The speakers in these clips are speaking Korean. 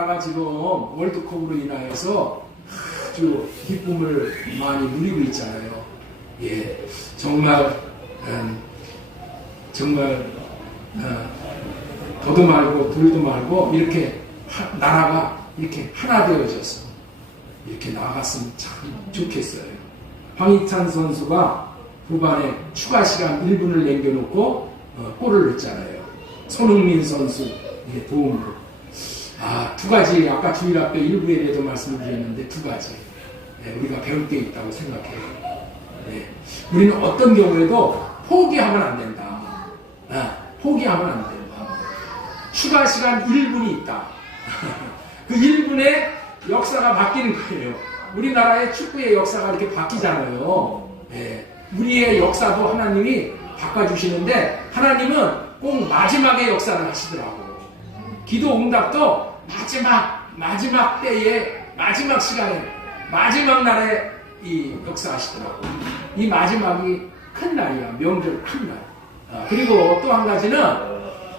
우리나라가 지금 월드컵으로 인하여서 아주 기쁨을 많이 누리고 있잖아요. 예, 정말 더도 말고 둘도 말고 이렇게 나라가 이렇게 하나 되어져서 이렇게 나아갔으면 참 좋겠어요. 황희찬 선수가 후반에 추가 시간 1분을 남겨놓고 골을 넣었잖아요. 손흥민 선수 도움으로. 두 가지 아까 주일학교 1부에도 말씀을 드렸는데 두 가지 우리가 배울 게 있다고 생각해요. 우리는 어떤 경우에도 포기하면 안 된다. 포기하면 안 된다. 추가 시간 1분이 있다. 그 1분에 역사가 바뀌는 거예요. 우리나라의 축구의 역사가 이렇게 바뀌잖아요. 우리의 역사도 하나님이 바꿔주시는데 하나님은 꼭 마지막에 역사를 하시더라고요. 기도 응답도 마지막 때에 마지막 시간에 마지막 날에 이 역사하시더라고요. 이 마지막이 큰 날이야. 명절 큰 날. 그리고 또 한 가지는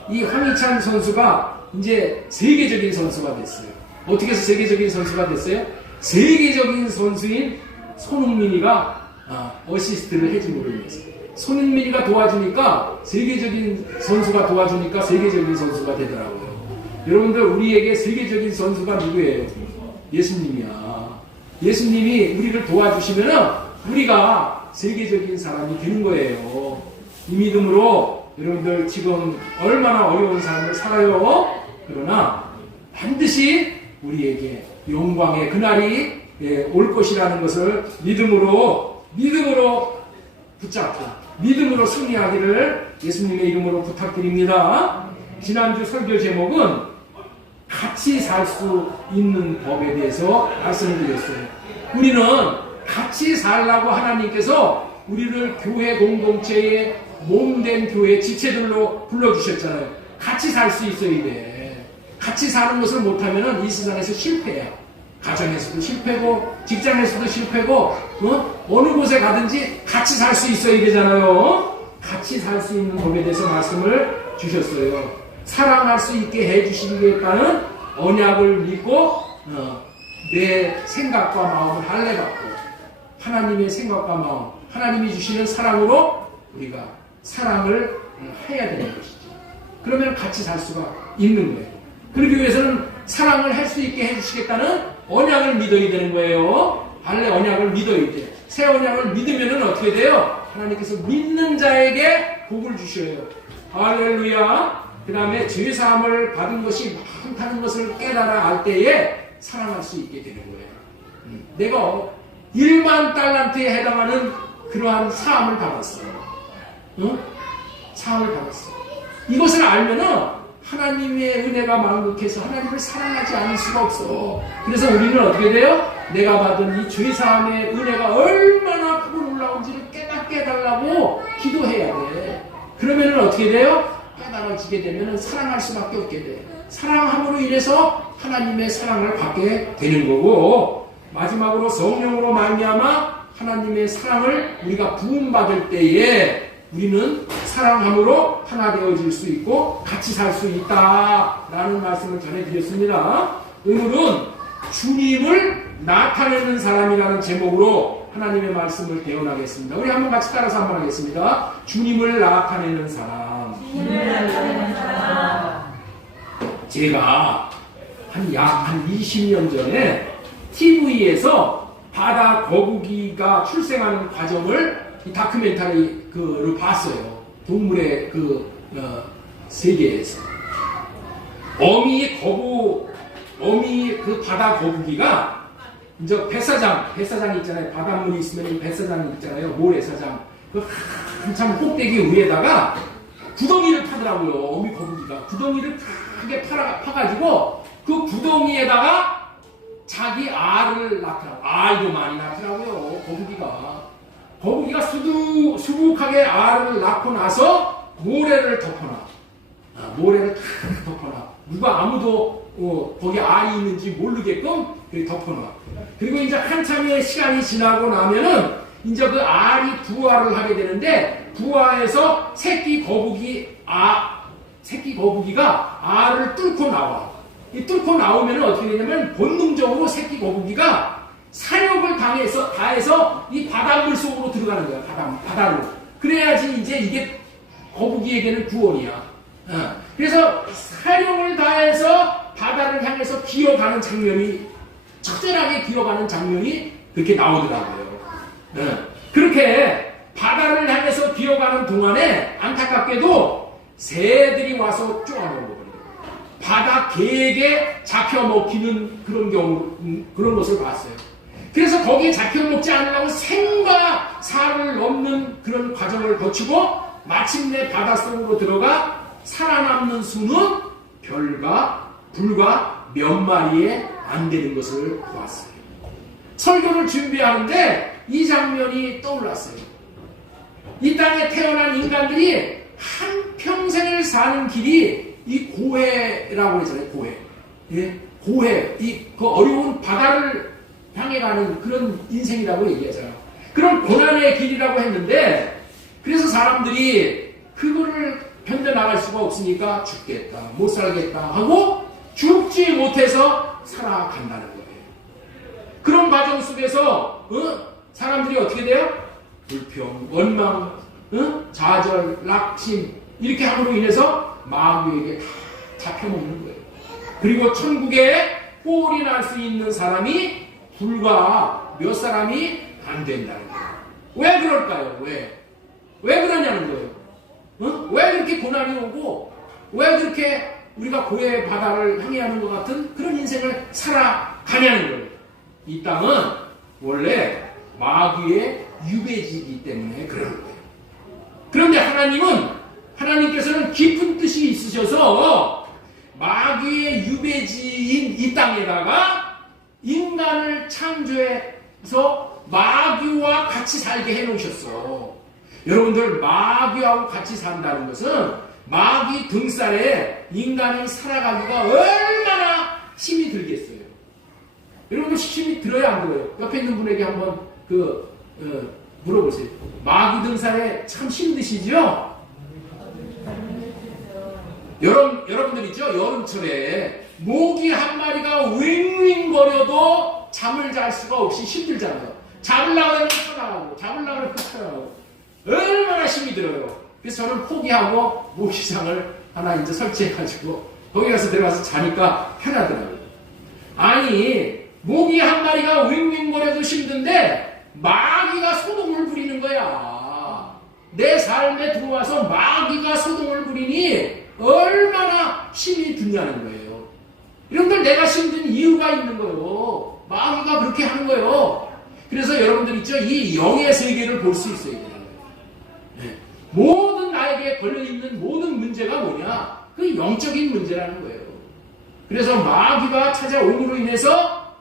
이 황희찬 선수가 이제 세계적인 선수가 됐어요. 어떻게 해서 세계적인 선수가 됐어요? 세계적인 선수인 손흥민이가 어시스트를 해줌으로 인해서 손흥민이가 도와주니까 세계적인 선수가 도와주니까 세계적인 선수가 되더라고요. 여러분들 우리에게 세계적인 선수가 누구예요? 예수님이야. 예수님이 우리를 도와주시면은 우리가 세계적인 사람이 되는 거예요. 이 믿음으로 여러분들 지금 얼마나 어려운 삶을 살아요. 그러나 반드시 우리에게 영광의 그날이 올 것이라는 것을 믿음으로 붙잡고 믿음으로 승리하기를 예수님의 이름으로 부탁드립니다. 지난주 설교 제목은 같이 살 수 있는 법에 대해서 말씀을 드렸어요. 우리는 같이 살라고 하나님께서 우리를 교회 공동체의 몸된 교회 지체들로 불러주셨잖아요. 같이 살 수 있어야 돼. 같이 사는 것을 못하면 이 세상에서 실패야. 가정에서도 실패고 직장에서도 실패고 어느 곳에 가든지 같이 살 수 있어야 되잖아요. 같이 살 수 있는 법에 대해서 말씀을 주셨어요. 사랑할 수 있게 해주시겠다는 언약을 믿고 내 생각과 마음을 할례받고 하나님의 생각과 마음 하나님이 주시는 사랑으로 우리가 사랑을 해야 되는 것이죠. 그러면 같이 살 수가 있는 거예요. 그러기 위해서는 사랑을 할 수 있게 해주시겠다는 언약을 믿어야 되는 거예요. 할례 언약을 믿어야 돼요. 새 언약을 믿으면 어떻게 돼요? 하나님께서 믿는 자에게 복을 주셔요. 할렐루야. 그 다음에 죄사함을 받은 것이 많다는 것을 깨달아 알 때에 사랑할 수 있게 되는 거예요. 내가 1만 달란트에 해당하는 그러한 사함을 받았어요. 사함을 받았어요. 이것을 알면은 하나님의 은혜가 만극해서 하나님을 사랑하지 않을 수가 없어. 그래서 우리는 어떻게 돼요? 내가 받은 이 죄사함의 은혜가 얼마나 크고 놀라운지를 깨닫게 해달라고 기도해야 돼. 그러면은 어떻게 돼요? 깨달아지게 되면은 사랑할 수밖에 없게 돼. 사랑함으로 인해서 하나님의 사랑을 받게 되는 거고, 마지막으로 성령으로 말미암아 하나님의 사랑을 우리가 부음받을 때에 우리는 사랑함으로 하나 되어질 수 있고 같이 살 수 있다라는 말씀을 전해드렸습니다. 오늘은 주님을 나타내는 사람이라는 제목으로 하나님의 말씀을 대언하겠습니다. 우리 한번 같이 따라서 한번 하겠습니다. 주님을 나타내는 사람. 제가 한 20년 전에 TV에서 바다 거북이가 출생하는 과정을 이 다큐멘터리를 봤어요. 동물의 세계에서. 어미 그 바다 거북이가 이제 배사장 있잖아요. 바닷물이 있으면 배사장 있잖아요. 모래사장. 그 한참 꼭대기 위에다가 구덩이를 파더라고요. 어미 거북이가. 구덩이를 크게 파가지고 그 구덩이에다가 자기 알을 낳더라고요. 알도 많이 낳더라고요. 거북이가 수북하게 알을 낳고 나서 모래를 덮어놔. 모래를 탁 덮어놔. 누가 아무도 거기 알이 있는지 모르게끔 덮어놔. 그리고 이제 한참의 시간이 지나고 나면은 이제 그 알이 부화를 하게 되는데 부화해서 새끼 거북이가 알을 뚫고 나와. 이 뚫고 나오면 어떻게 되냐면 본능적으로 새끼 거북이가 사육을 다해서 이 바닷물 속으로 들어가는 거야. 바다로. 그래야지 이제 이게 거북이에게는 구원이야. 그래서 사육을 다해서 바다를 향해서 기어가는 장면이, 적절하게 기어가는 장면이 그렇게 나오더라고요. 그렇게 바다를 향해서 기어가는 동안에 안타깝게도 새들이 와서 쪼아먹어버려요. 바다 개에게 잡혀 먹히는 그런 것을 봤어요. 그래서 거기에 잡혀 먹지 않으려고 생과 사를 넘는 그런 과정을 거치고 마침내 바닷속으로 들어가 살아남는 수는 불과 몇 마리에 안 되는 것을 보았어요. 설교를 준비하는데 이 장면이 떠올랐어요. 이 땅에 태어난 인간들이 한평생을 사는 길이 이 고해라고 그러잖아요. 고해. 예? 고해. 그 어려운 바다를 향해 가는 그런 인생이라고 얘기하잖아요. 그런 고난의 길이라고 했는데, 그래서 사람들이 그거를 견뎌나갈 수가 없으니까 죽겠다, 못 살겠다 하고 죽지 못해서 살아간다는 거예요. 그런 과정 속에서 사람들이 어떻게 돼요? 불평, 원망, 좌절, 낙심 이렇게 함으로 인해서 마귀에게 다 잡혀먹는 거예요. 그리고 천국에 꼴이 날 수 있는 사람이 불과 몇 사람이 안 된다는 거예요. 왜 그럴까요? 왜 그러냐는 거예요. 왜 그렇게 고난이 오고 왜 그렇게 우리가 고해의 바다를 항해하는 것 같은 그런 인생을 살아가냐는 거예요. 이 땅은 원래 마귀의 유배지이기 때문에 그러는 거예요. 그런데 하나님께서는 깊은 뜻이 있으셔서 마귀의 유배지인 이 땅에다가 인간을 창조해서 마귀와 같이 살게 해놓으셨어. 여러분들, 마귀하고 같이 산다는 것은 마귀 등살에 인간이 살아가기가 얼마나 힘이 들겠어요. 여러분들 힘이 들어야 안 들어요? 옆에 있는 분에게 한번 물어보세요. 마귀 등살에 참 힘드시죠? 여러분들 있죠? 여름철에 모기 한 마리가 윙윙거려도 잠을 잘 수가 없이 힘들잖아요. 잡으려고 하면 쳐나가고 잡으려고 하면 쳐나가고 얼마나 힘이 들어요. 그래서 저는 포기하고 모기장을 하나 이제 설치해가지고 거기 가서 들어가서 자니까 편하더라고요. 아니, 모기 한 마리가 윙윙거려도 힘든데 마귀가 소동을 부리는 거야. 내 삶에 들어와서 마귀가 소동을 부리니 얼마나 힘이 드냐는 거예요. 여러분들, 내가 힘든 이유가 있는 거예요. 마귀가 그렇게 하는 거예요. 그래서 여러분들 있죠? 이 영의 세계를 볼 수 있어야 돼요. 네. 모든 나에게 걸려있는 모든 문제가 뭐냐? 그 영적인 문제라는 거예요. 그래서 마귀가 찾아옴으로 인해서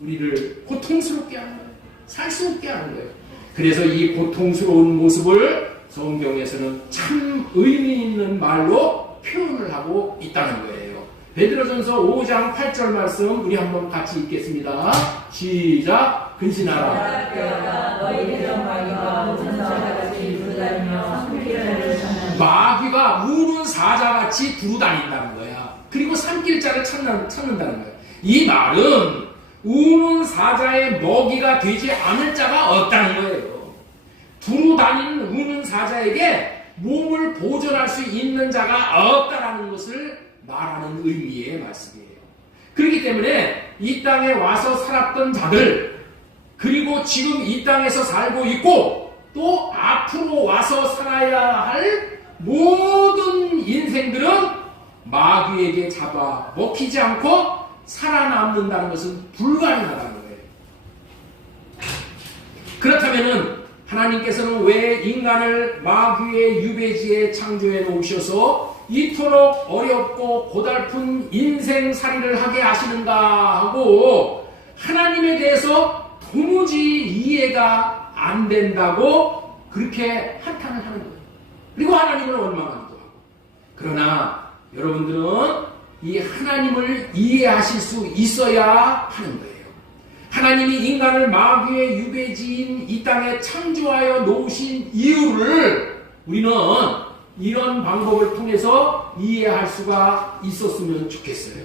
우리를 고통스럽게 하는 거예요. 살 수 없게 하는 거예요. 그래서 이 고통스러운 모습을 성경에서는 참 의미 있는 말로 표현을 하고 있다는 거예요. 베드로전서 5장 8절 말씀 우리 한번 같이 읽겠습니다. 시작. 근신하라. 마귀가 우는 사자같이 두루다닌다는 거야. 그리고 산길자를 찾는다는 거야. 이 말은 우는 사자의 먹이가 되지 않을 자가 없다는 거예요. 두루다니는 우는 사자에게 몸을 보존할 수 있는 자가 없다라는 것을 말하는 의미의 말씀이에요. 그렇기 때문에 이 땅에 와서 살았던 자들, 그리고 지금 이 땅에서 살고 있고 또 앞으로 와서 살아야 할 모든 인생들은 마귀에게 잡아 먹히지 않고 살아남는다는 것은 불가능하다는 거예요. 그렇다면 하나님께서는 왜 인간을 마귀의 유배지에 창조해 놓으셔서 이토록 어렵고 고달픈 인생살이를 하게 하시는가 하고 하나님에 대해서 도무지 이해가 안 된다고 그렇게 한탄을 하는 거예요. 그리고 하나님을 원망하기도 하고. 그러나 여러분들은 이 하나님을 이해하실 수 있어야 하는 거예요. 하나님이 인간을 마귀의 유배지인 이 땅에 창조하여 놓으신 이유를 우리는 이런 방법을 통해서 이해할 수가 있었으면 좋겠어요.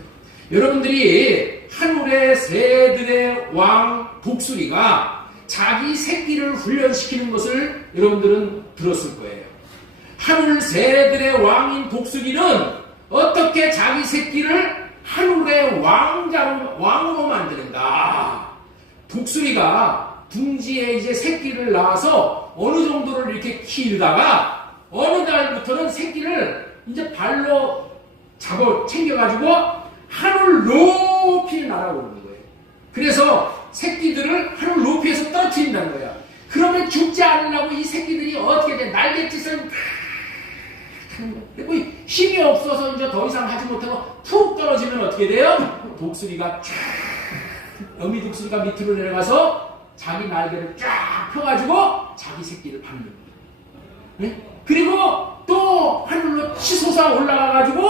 여러분들이 하늘의 새들의 왕 독수리가 자기 새끼를 훈련시키는 것을 여러분들은 들었을 거예요. 하늘 새들의 왕인 독수리는 어떻게 자기 새끼를 하늘의 왕으로 만드는가? 독수리가 둥지에 이제 새끼를 낳아서 어느 정도를 이렇게 키우다가 어느 날부터는 새끼를 이제 발로 챙겨가지고 하늘 높이 날아오르는 거예요. 그래서 새끼들을 하늘 높이에서 떨어뜨린다는 거야. 그러면 죽지 않으려고 이 새끼들이 어떻게 돼? 날갯짓을 그리고 힘이 없어서 이제 더 이상 하지 못하고 툭 떨어지면 어떻게 돼요? 독수리가 쫙, 어미 독수리가 밑으로 내려가서 자기 날개를 쫙 펴가지고 자기 새끼를 밟는 거예요. 네? 그리고 또 하늘로 치솟아 올라가가지고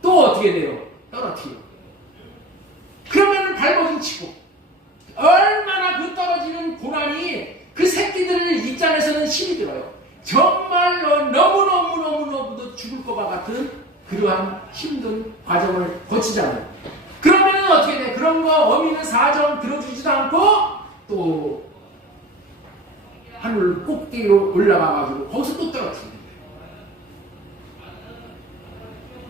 또 어떻게 돼요? 떨어뜨려. 그러면 발버둥 치고 얼마나 그 떨어지는 고난이 그 새끼들 입장에서는 힘이 들어요. 정말로 너무너무너무너무 죽을 것과 같은 그러한 힘든 과정을 거치잖아요. 그러면 어떻게 돼? 그런 거 어미는 사정 들어주지도 않고 또 하늘 꼭대기로 올라가가지고 거기서 또 떨어뜨리는 거예요.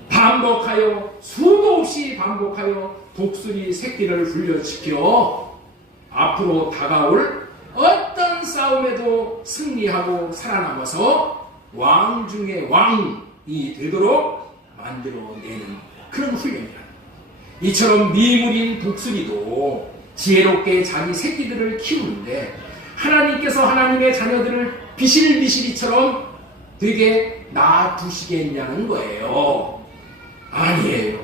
반복하여 수도 없이 반복하여 독수리 새끼를 훈련시켜 앞으로 다가올 어떤 싸움에도 승리하고 살아남아서 왕 중의 왕이 되도록 만들어내는 그런 훈련이다. 이처럼 미물인 독수리도 지혜롭게 자기 새끼들을 키우는데 하나님께서 하나님의 자녀들을 비실비실이처럼 되게 놔두시겠냐는 거예요. 아니에요.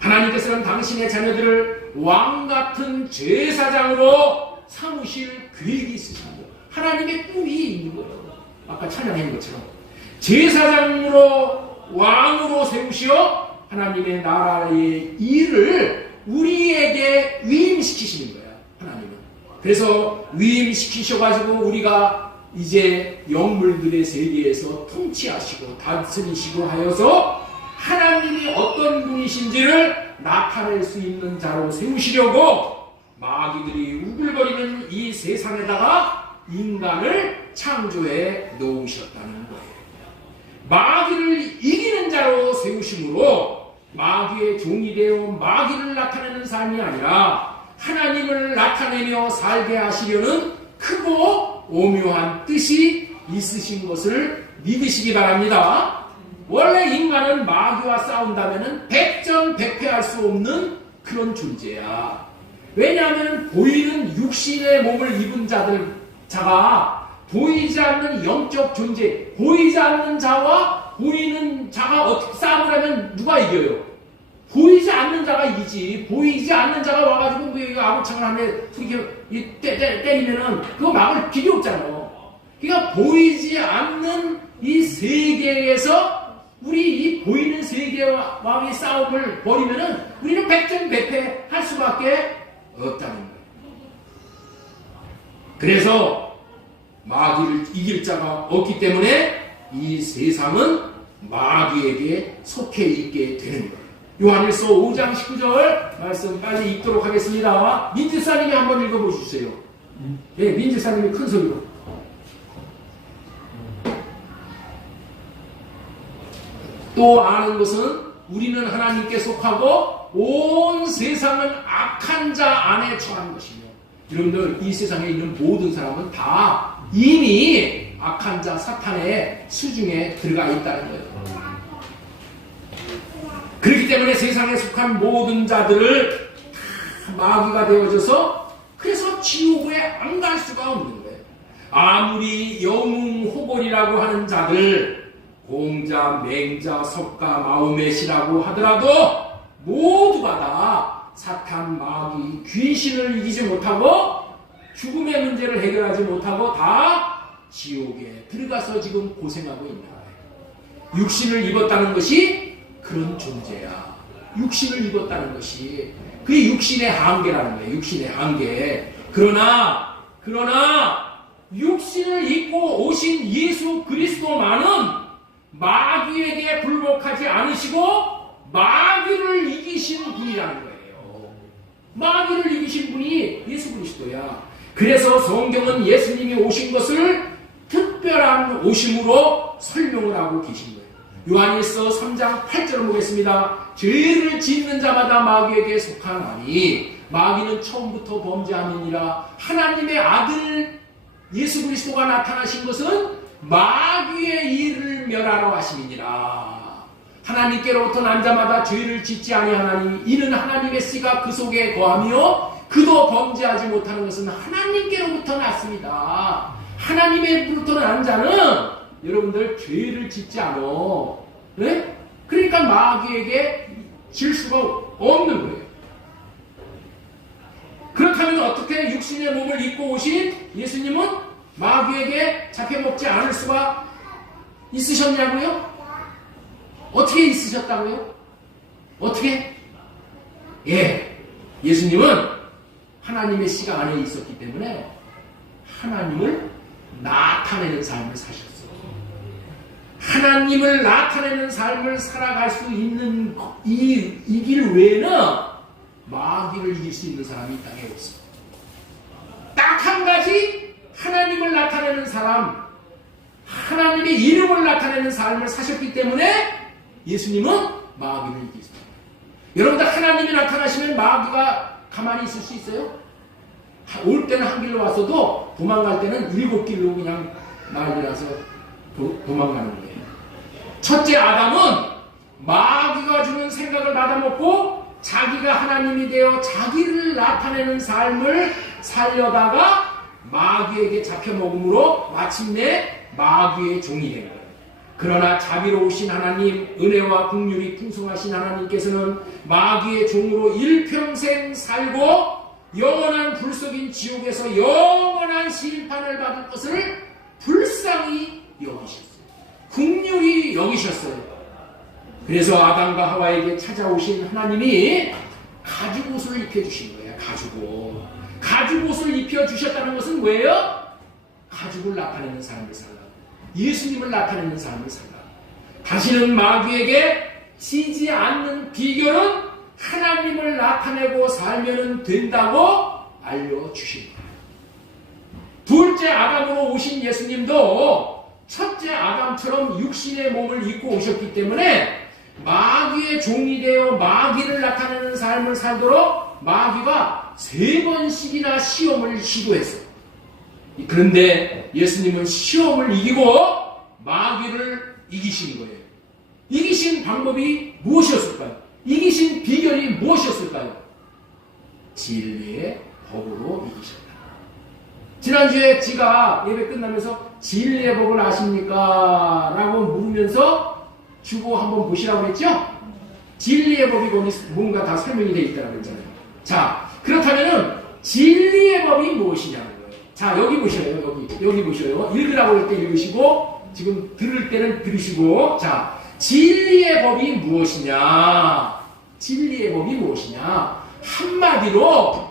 하나님께서는 당신의 자녀들을 왕같은 제사장으로 삼으실 계획이 있으십니다. 하나님의 꿈이 있는 거예요. 아까 찬양한 것처럼 제사장으로 왕으로 세우시어 하나님의 나라의 일을 우리에게 위임시키시는 거예요. 하나님은. 그래서 위임시키셔가지고 우리가 이제 영물들의 세계에서 통치하시고 다스리시고 하여서 하나님이 어떤 분이신지를 나타낼 수 있는 자로 세우시려고 마귀들이 우글거리는 이 세상에다가 인간을 창조해 놓으셨다는 거예요. 마귀를 이기는 자로 세우심으로 마귀의 종이 되어 마귀를 나타내는 삶이 아니라 하나님을 나타내며 살게 하시려는 크고 오묘한 뜻이 있으신 것을 믿으시기 바랍니다. 원래 인간은 마귀와 싸운다면 백전백패할 수 없는 그런 존재야. 왜냐하면 보이는 육신의 몸을 입은 자가 보이지 않는 영적 존재, 보이지 않는 자와 보이는 자가 어떻게 싸움을 하면 누가 이겨요? 보이지 않는 자가 이기지. 보이지 않는 자가 와가지고 뭐 아구창을 하는데 이렇게 때리면은 그거 막을 길이 없잖아요. 그러니까 보이지 않는 이 세계에서 우리 이 보이는 세계와의 싸움을 벌이면은 우리는 백전백패 할 수밖에 없다는 거예요. 그래서 마귀를 이길 자가 없기 때문에 이 세상은 마귀에게 속해 있게 되는 거예요. 요한일서 5장 19절 말씀 빨리 읽도록 하겠습니다. 민지사님이 한번 읽어보시죠. 네, 민지사님이 큰 소리로. 또 아는 것은 우리는 하나님께 속하고 온 세상은 악한 자 안에 처한 것이며, 여러분들 이 세상에 있는 모든 사람은 다 이미 악한 자 사탄의 수중에 들어가 있다는 거예요. 그렇기 때문에 세상에 속한 모든 자들을 다 마귀가 되어져서 그래서 지옥에 안 갈 수가 없는 거예요. 아무리 영웅호골이라고 하는 자들, 공자, 맹자, 석가, 마호멧이라고 하더라도 모두가 다 사탄, 마귀, 귀신을 이기지 못하고 죽음의 문제를 해결하지 못하고 다 지옥에 들어가서 지금 고생하고 있는 거예요. 육신을 입었다는 것이 그런 존재야. 육신을 입었다는 것이 그게 육신의 한계라는 거예요. 육신의 한계. 그러나 육신을 입고 오신 예수 그리스도만은 마귀에게 굴복하지 않으시고 마귀를 이기신 분이라는 거예요. 마귀를 이기신 분이 예수 그리스도야. 그래서 성경은 예수님이 오신 것을 특별한 오심으로 설명을 하고 계신 거예요. 요한일서 3장 8절을 보겠습니다. 죄를 짓는 자마다 마귀에게 속하나니 마귀는 처음부터 범죄함이니라. 하나님의 아들 예수 그리스도가 나타나신 것은 마귀의 일을 멸하러 하심이니라. 하나님께로부터 난 자마다 죄를 짓지 아니하나니 이는 하나님의 씨가 그 속에 거하며 그도 범죄하지 못하는 것은 하나님께로부터 났습니다. 하나님의로부터 난 자는 여러분들 죄를 짓지 않아. 네? 그러니까 마귀에게 질 수가 없는 거예요. 그렇다면 어떻게 육신의 몸을 입고 오신 예수님은 마귀에게 잡혀먹지 않을 수가 있으셨냐고요? 어떻게 있으셨다고요? 어떻게? 예수님은 하나님의 씨가 안에 있었기 때문에 하나님을 나타내는 삶을 사셨어요. 하나님을 나타내는 삶을 살아갈 수 있는 이 길 외에는 마귀를 이길 수 있는 사람이 이 땅에 없어요. 딱 한 가지 하나님을 나타내는 사람, 하나님의 이름을 나타내는 삶을 사셨기 때문에 예수님은 마귀를 이길 수 있어요. 여러분들 하나님이 나타나시면 마귀가 가만히 있을 수 있어요? 올 때는 한 길로 왔어도 도망갈 때는 7길로 그냥 난리나서 도망가는 거예요. 첫째 아담은 마귀가 주는 생각을 받아먹고 자기가 하나님이 되어 자기를 나타내는 삶을 살려다가 마귀에게 잡혀먹음으로 마침내 마귀의 종이 된 거예요. 그러나 자비로우신 하나님, 은혜와 긍휼이 풍성하신 하나님께서는 마귀의 종으로 일평생 살고 영원한 불속인 지옥에서 영원한 심판을 받을 것을 불쌍히 여기셨어요. 긍휼히 여기셨어요. 그래서 아담과 하와에게 찾아오신 하나님이 가죽옷을 입혀주신 거예요. 가죽옷을 입혀주셨다는 것은 뭐예요? 가죽을 나타내는 삶을 살라. 예수님을 나타내는 삶을 살라. 다시는 마귀에게 지지 않는 비결은 하나님을 나타내고 살면 된다고 알려주신 거예요. 둘째 아담으로 오신 예수님도 첫째 아담처럼 육신의 몸을 입고 오셨기 때문에 마귀의 종이 되어 마귀를 나타내는 삶을 살도록 마귀가 3번씩이나 시험을 시도했어요. 그런데 예수님은 시험을 이기고 마귀를 이기신 거예요. 이기신 방법이 무엇이었을까요? 이기신 비결이 무엇이었을까요? 진리의 법으로 이기셨다. 지난주에 지가 예배 끝나면서 진리의 법을 아십니까? 라고 물으면서 주보 한번 보시라고 했죠? 진리의 법이 뭔가 다 설명이 되어 있다고 했잖아요. 자, 그렇다면은 진리의 법이 무엇이냐는 거예요. 자, 여기 보셔요. 여기 보셔요. 읽으라고 할 때 읽으시고 지금 들을 때는 들으시고. 자, 진리의 법이 무엇이냐? 진리의 법이 무엇이냐? 한마디로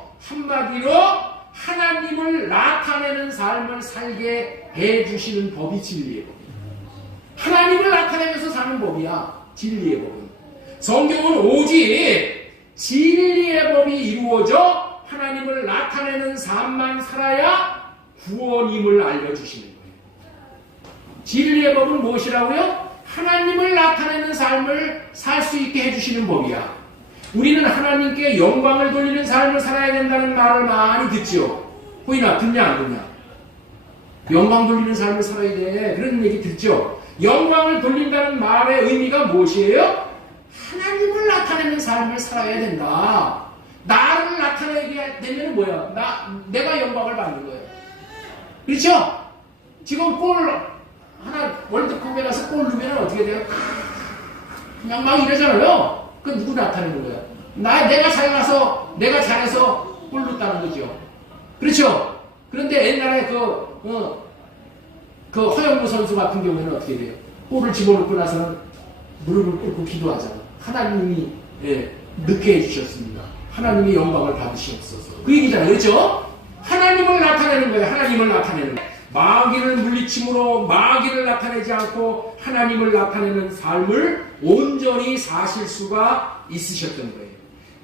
하나님을 나타내는 삶을 살게 해주시는 법이 진리의 법이야. 하나님을 나타내면서 사는 법이야. 진리의 법은. 성경은 오직 진리의 법이 이루어져 하나님을 나타내는 삶만 살아야 구원임을 알려주시는 거예요. 진리의 법은 무엇이라고요? 하나님을 나타내는 삶을 살 수 있게 해주시는 법이야. 우리는 하나님께 영광을 돌리는 삶을 살아야 된다는 말을 많이 듣죠. 호인아, 듣냐 안 듣냐? 영광 돌리는 삶을 살아야 돼. 그런 얘기 듣죠. 영광을 돌린다는 말의 의미가 무엇이에요? 하나님을 나타내는 삶을 살아야 된다. 나를 나타내게 되면 뭐야? 내가 영광을 받는 거예요. 그렇죠? 지금 골 하나 월드컵에 가서 골 넣으면 어떻게 돼요? 그냥 막 이러잖아요. 그 누구 나타내는 거야? 내가 잘해서 골 넣었다는 거죠. 그렇죠? 그런데 옛날에 그 허영무 선수 같은 경우에는 어떻게 돼요? 골을 집어넣고 나서는 무릎을 꿇고 기도하잖아. 하나님이 늦게 해주셨습니다. 하나님이 영광을 받으시옵소서. 그 얘기잖아요. 그렇죠? 하나님을 나타내는 거예요. 하나님을 나타내는 거예요. 마귀를 물리침으로 마귀를 나타내지 않고 하나님을 나타내는 삶을 온전히 사실 수가 있으셨던 거예요.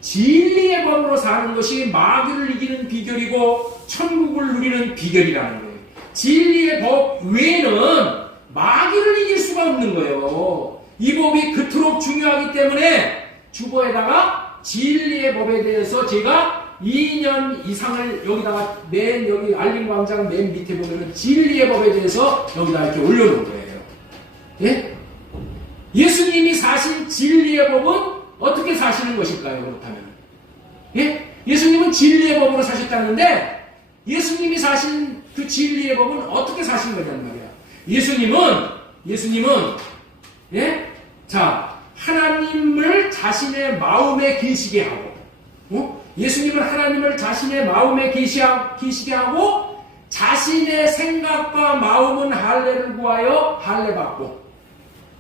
진리의 법으로 사는 것이 마귀를 이기는 비결이고 천국을 누리는 비결이라는 거예요. 진리의 법 외에는 마귀를 이길 수가 없는 거예요. 이 법이 그토록 중요하기 때문에 주보에다가 진리의 법에 대해서 제가 2년 이상을 여기다가 맨 여기 알림광장 맨 밑에 보면은 진리의 법에 대해서 여기다 이렇게 올려놓은 거예요. 예? 예수님이 사신 진리의 법은 어떻게 사시는 것일까요? 그렇다면 예? 예수님은 진리의 법으로 사셨다는데 예수님이 사신 그 진리의 법은 어떻게 사신 거냐는 말이야. 예수님은 예? 자, 하나님을 자신의 마음에 계시게 하고 예수님은 하나님을 자신의 마음에 계시게 하고 자신의 생각과 마음은 할례를 구하여 할례받고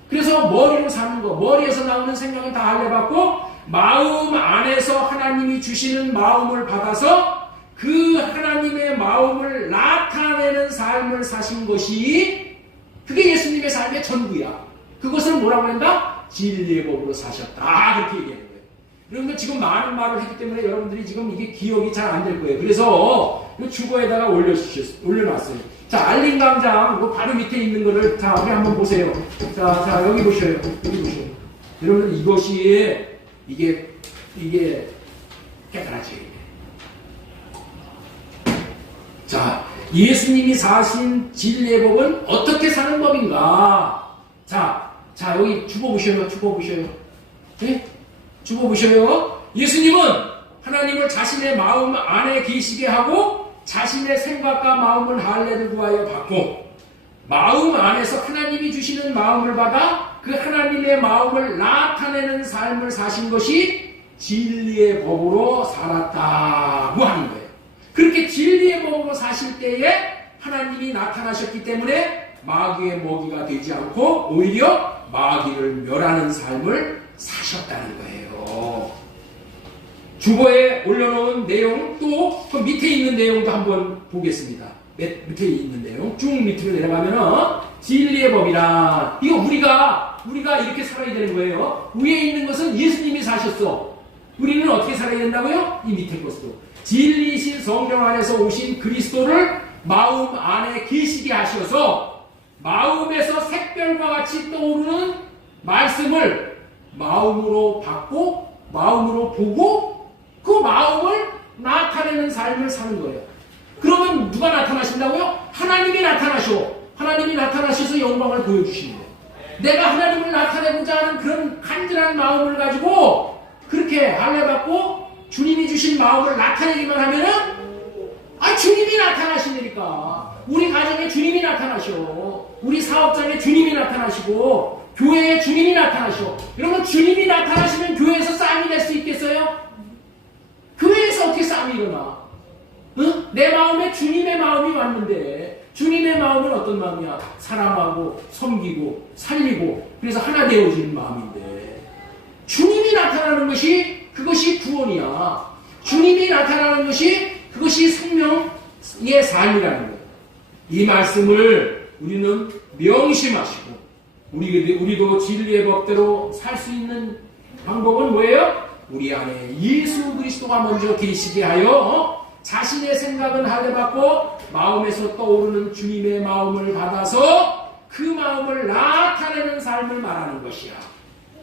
그래서 머리로 사는 거, 머리에서 나오는 생각은 다 할례받고 마음 안에서 하나님이 주시는 마음을 받아서 그 하나님의 마음을 나타내는 삶을 사신 것이 그게 예수님의 삶의 전부야. 그것을 뭐라고 한다? 진리의 법으로 사셨다. 그렇게 얘기하는 거예요. 그런데 지금 많은 말을 했기 때문에 여러분들이 지금 이게 기억이 잘 안 될 거예요. 그래서 주보에다가 올려놨어요. 자, 알림광장 바로 밑에 있는 거를 자, 우리 한번 보세요. 자, 여기 보셔요. 여러분들 이것이 이게 깨달아져야 돼. 자, 예수님이 사신 진리의 법은 어떻게 사는 법인가? 자, 여기 주보 보셔요. 네? 주보 보셔요. 예수님은 하나님을 자신의 마음 안에 계시게 하고 자신의 생각과 마음을 할례를 구하여 받고 마음 안에서 하나님이 주시는 마음을 받아 그 하나님의 마음을 나타내는 삶을 사신 것이 진리의 법으로 살았다고 하는 거예요. 그렇게 진리의 법으로 사실 때에 하나님이 나타나셨기 때문에 마귀의 먹이가 되지 않고 오히려 마귀를 멸하는 삶을 사셨다는 거예요. 주보에 올려놓은 내용 또 그 밑에 있는 내용도 한번 보겠습니다. 밑에 있는 내용 쭉 밑으로 내려가면은 진리의 법이라 이거 우리가 이렇게 살아야 되는 거예요. 위에 있는 것은 예수님이 사셨어. 우리는 어떻게 살아야 된다고요? 이 밑에 것도 진리이신 성령 안에서 오신 그리스도를 마음 안에 계시게 하셔서 마음에서 샛별과 같이 떠오르는 말씀을 마음으로 받고 마음으로 보고 그 마음을 나타내는 삶을 사는 거예요. 그러면 누가 나타나신다고요? 하나님이 나타나셔. 하나님이 나타나셔서 영광을 보여주시는 거예요. 내가 하나님을 나타내고자 하는 그런 간절한 마음을 가지고 그렇게 할례받고 주님이 주신 마음을 나타내기만 하면은 주님이 나타나시니까 우리 가정에 주님이 나타나셔. 우리 사업장에 주님이 나타나시고 교회에 주님이 나타나셔. 여러분 주님이 나타나시면 교회에서 싸움이 될 수 있겠어요? 교회에서 어떻게 싸움이 일어나? 응? 내 마음에 주님의 마음이 왔는데 주님의 마음은 어떤 마음이야? 사랑하고 섬기고 살리고 그래서 하나 되어지는 마음인데 주님이 나타나는 것이 그것이 구원이야. 주님이 나타나는 것이 그것이 생명의 삶이라는 거예요. 이 말씀을 우리는 명심하시고 우리도 진리의 법대로 살 수 있는 방법은 뭐예요? 우리 안에 예수 그리스도가 먼저 계시게 하여 자신의 생각은 할례받고 마음에서 떠오르는 주님의 마음을 받아서 그 마음을 나타내는 삶을 말하는 것이야.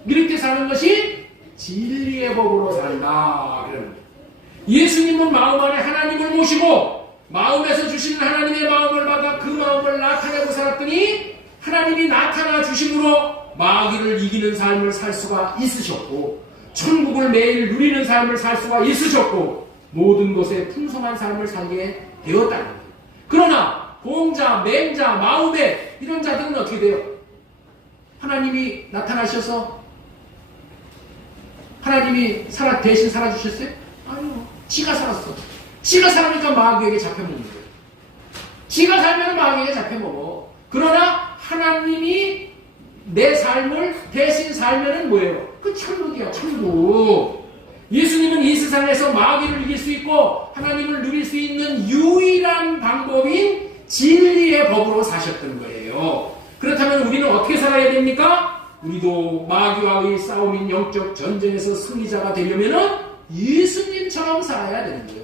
이렇게 사는 것이 진리의 법으로 산다. 그런 거예요. 예수님은 마음 안에 하나님을 모시고 마음에서 주시는 하나님의 마음을 받아 그 마음을 나타내고 살았더니 하나님이 나타나 주심으로 마귀를 이기는 삶을 살 수가 있으셨고 천국을 매일 누리는 삶을 살 수가 있으셨고 모든 것에 풍성한 삶을 살게 되었다는 거예요. 그러나 공자, 맹자, 마음에 이런 자들은 어떻게 돼요? 하나님이 나타나셔서 하나님이 대신 살아주셨어요? 아니요. 지가 살았어. 지가 살으니까 마귀에게 잡혀먹는 거예요. 지가 살면 마귀에게 잡혀먹어. 그러나 하나님이 내 삶을 대신 살면은 뭐예요? 그 천국이야, 천국. 예수님은 이 세상에서 마귀를 이길 수 있고 하나님을 누릴 수 있는 유일한 방법인 진리의 법으로 사셨던 거예요. 그렇다면 우리는 어떻게 살아야 됩니까? 우리도 마귀와의 싸움인 영적 전쟁에서 승리자가 되려면은 예수님처럼 살아야 되는 거예요.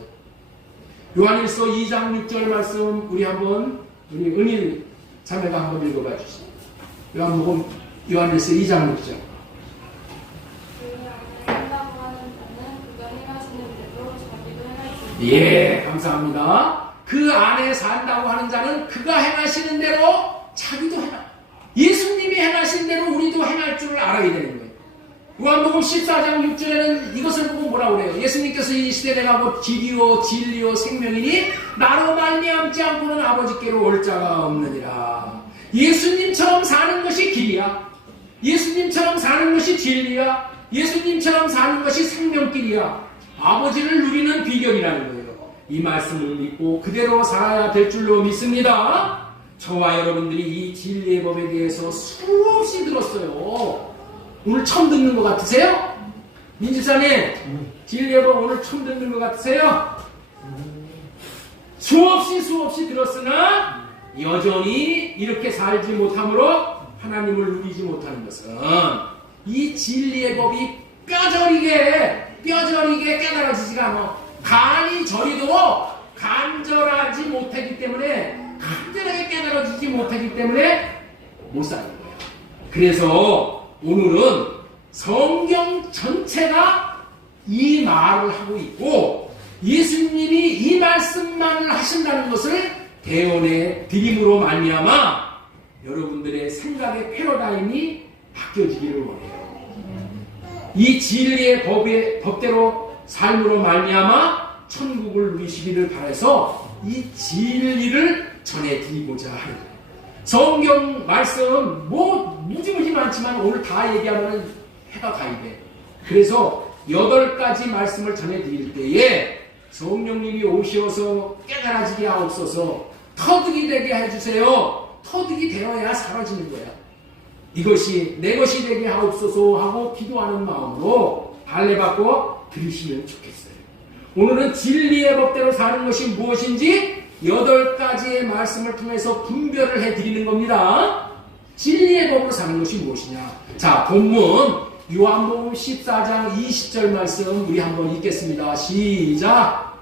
요한일서 2장 6절 말씀 우리 은일 자매가 한번 읽어봐 주시죠. 요한일서 2장 6절. 예, 감사합니다. 그 안에 산다고 하는 자는 그가 행하시는 대로 자기도 행하. 예수님이 행하신 대로 우리도 행할 줄 알아야 되는 거예요. 요한복음 14장 6절에는 이것을 보고 뭐라고 그래요? 예수님께서 이 시대에 가고 길이요 진리요 생명이니 나로 말미암지 않고는 아버지께로 올 자가 없느니라. 예수님처럼 사는 것이 길이야. 예수님처럼 사는 것이 진리야. 예수님처럼 사는 것이 생명길이야. 아버지를 누리는 비결이라는 거예요. 이 말씀을 믿고 그대로 살아야 될 줄로 믿습니다. 저와 여러분들이 이 진리의 법에 대해서 수없이 들었어요. 오늘 처음 듣는 것 같으세요? 민지사님, 진리의 법 오늘 처음 듣는 것 같으세요? 수없이 들었으나 여전히 이렇게 살지 못함으로 하나님을 누리지 못하는 것은 이 진리의 법이 뼈저리게 깨달아지지가 않아. 간이 저리도록 간절하지 못하기 때문에, 간절하게 깨달아지지 못하기 때문에 못 사는 거예요. 그래서 오늘은 성경 전체가 이 말을 하고 있고 예수님이 이 말씀만을 하신다는 것을 대언해 드림으로 말미암아 여러분들의 생각의 패러다임이 바뀌어지기를 원해요. 이 진리의 법대로 삶으로 말미암아 천국을 누리시기를 바라서 이 진리를 전해드리고자 하는 거예요. 성경 말씀 무지무지 많지만 오늘 다 얘기하면 해가 가야 돼. 그래서 8가지 말씀을 전해드릴 때에 성령님이 오셔서 깨달아지게 하옵소서, 터득이 되게 해주세요. 터득이 되어야 사라지는 거야. 이것이 내 것이 되게 하옵소서 하고 기도하는 마음으로 할례받고 들으시면 좋겠어요. 오늘은 진리의 법대로 사는 것이 무엇인지 8가지의 말씀을 통해서 분별을 해드리는 겁니다. 진리의 법으로 사는 것이 무엇이냐. 자, 본문 요한복음 14장 20절 말씀 우리 한번 읽겠습니다. 시작.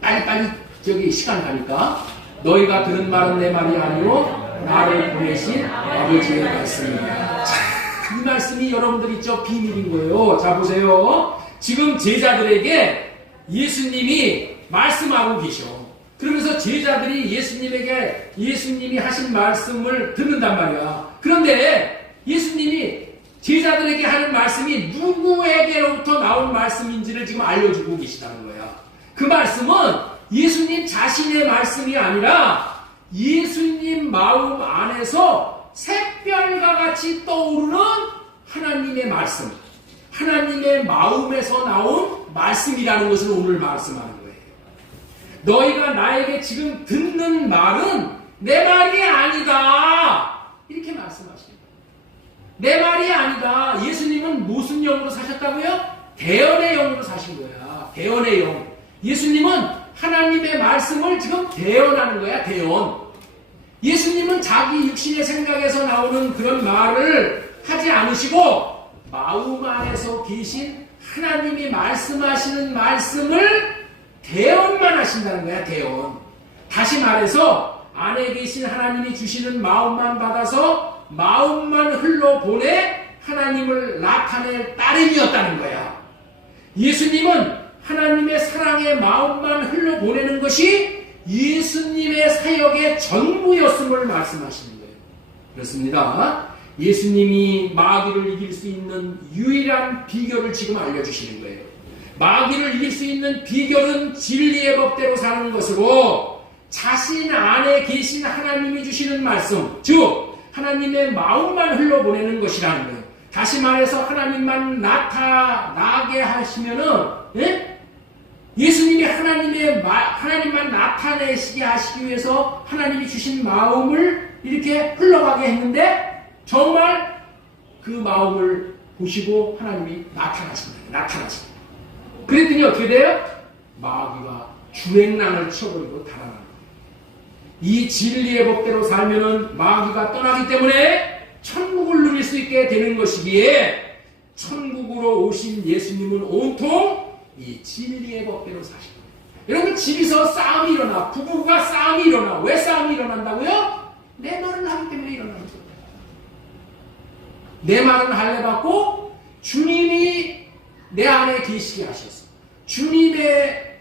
빨리 저기 시간 가니까. 너희가 들은 말은 내 말이 아니요 나를 보내신 아버지의 말씀이다. 자, 이 말씀이 여러분들 있죠? 비밀인 거예요. 자, 보세요. 지금 제자들에게 예수님이 말씀하고 계셔. 그러면서 제자들이 예수님이 하신 말씀을 듣는단 말이야. 그런데 예수님이 제자들에게 하는 말씀이 누구에게로부터 나온 말씀인지를 지금 알려주고 계시다는 거야. 그 말씀은 예수님 자신의 말씀이 아니라 예수님 마음 안에서 샛별과 같이 떠오르는 하나님의 말씀, 하나님의 마음에서 나온 말씀이라는 것을 오늘 말씀하는 거예요. 너희가 나에게 지금 듣는 말은 내 말이 아니다. 이렇게 말씀하십니다. 내 말이 아니다. 예수님은 무슨 영으로 사셨다고요? 대언의 영으로 사신 거야. 대언의 영. 예수님은 하나님의 말씀을 지금 대언하는 거야. 대언. 예수님은 자기 육신의 생각에서 나오는 그런 말을 하지 않으시고 마음 안에서 계신 하나님이 말씀하시는 말씀을 대언만 하신다는 거야. 대언. 다시 말해서 안에 계신 하나님이 주시는 마음만 받아서 마음만 흘러보내 하나님을 나타낼 따름이었다는 거야. 예수님은 하나님의 사랑의 마음만 흘러보내는 것이 예수님의 사역의 전부였음을 말씀하시는 거예요. 그렇습니다. 예수님이 마귀를 이길 수 있는 유일한 비결을 지금 알려주시는 거예요. 마귀를 이길 수 있는 비결은 진리의 법대로 사는 것으로 자신 안에 계신 하나님이 주시는 말씀, 즉 하나님의 마음만 흘러보내는 것이라는 거예요. 다시 말해서 하나님만 나타나게 하시면은 예수님이 하나님만 나타내시게 하시기 위해서 하나님이 주신 마음을 이렇게 흘러가게 했는데 정말 그 마음을 보시고 하나님이 나타나십니다. 그랬더니 어떻게 돼요? 마귀가 주행랑을 치어버리고 달아나는 거예요. 이 진리의 법대로 살면은 마귀가 떠나기 때문에 천국을 누릴 수 있게 되는 것이기에 천국으로 오신 예수님은 온통 이 진리의 법대로 사시고, 여러분 집에서 싸움이 일어나, 부부가 싸움이 일어나. 왜 싸움이 일어난다고요? 내 말을 하기 때문에 일어나는 거예요. 내 말은 할례 받고 주님이 내 안에 계시게 하셔서 주님의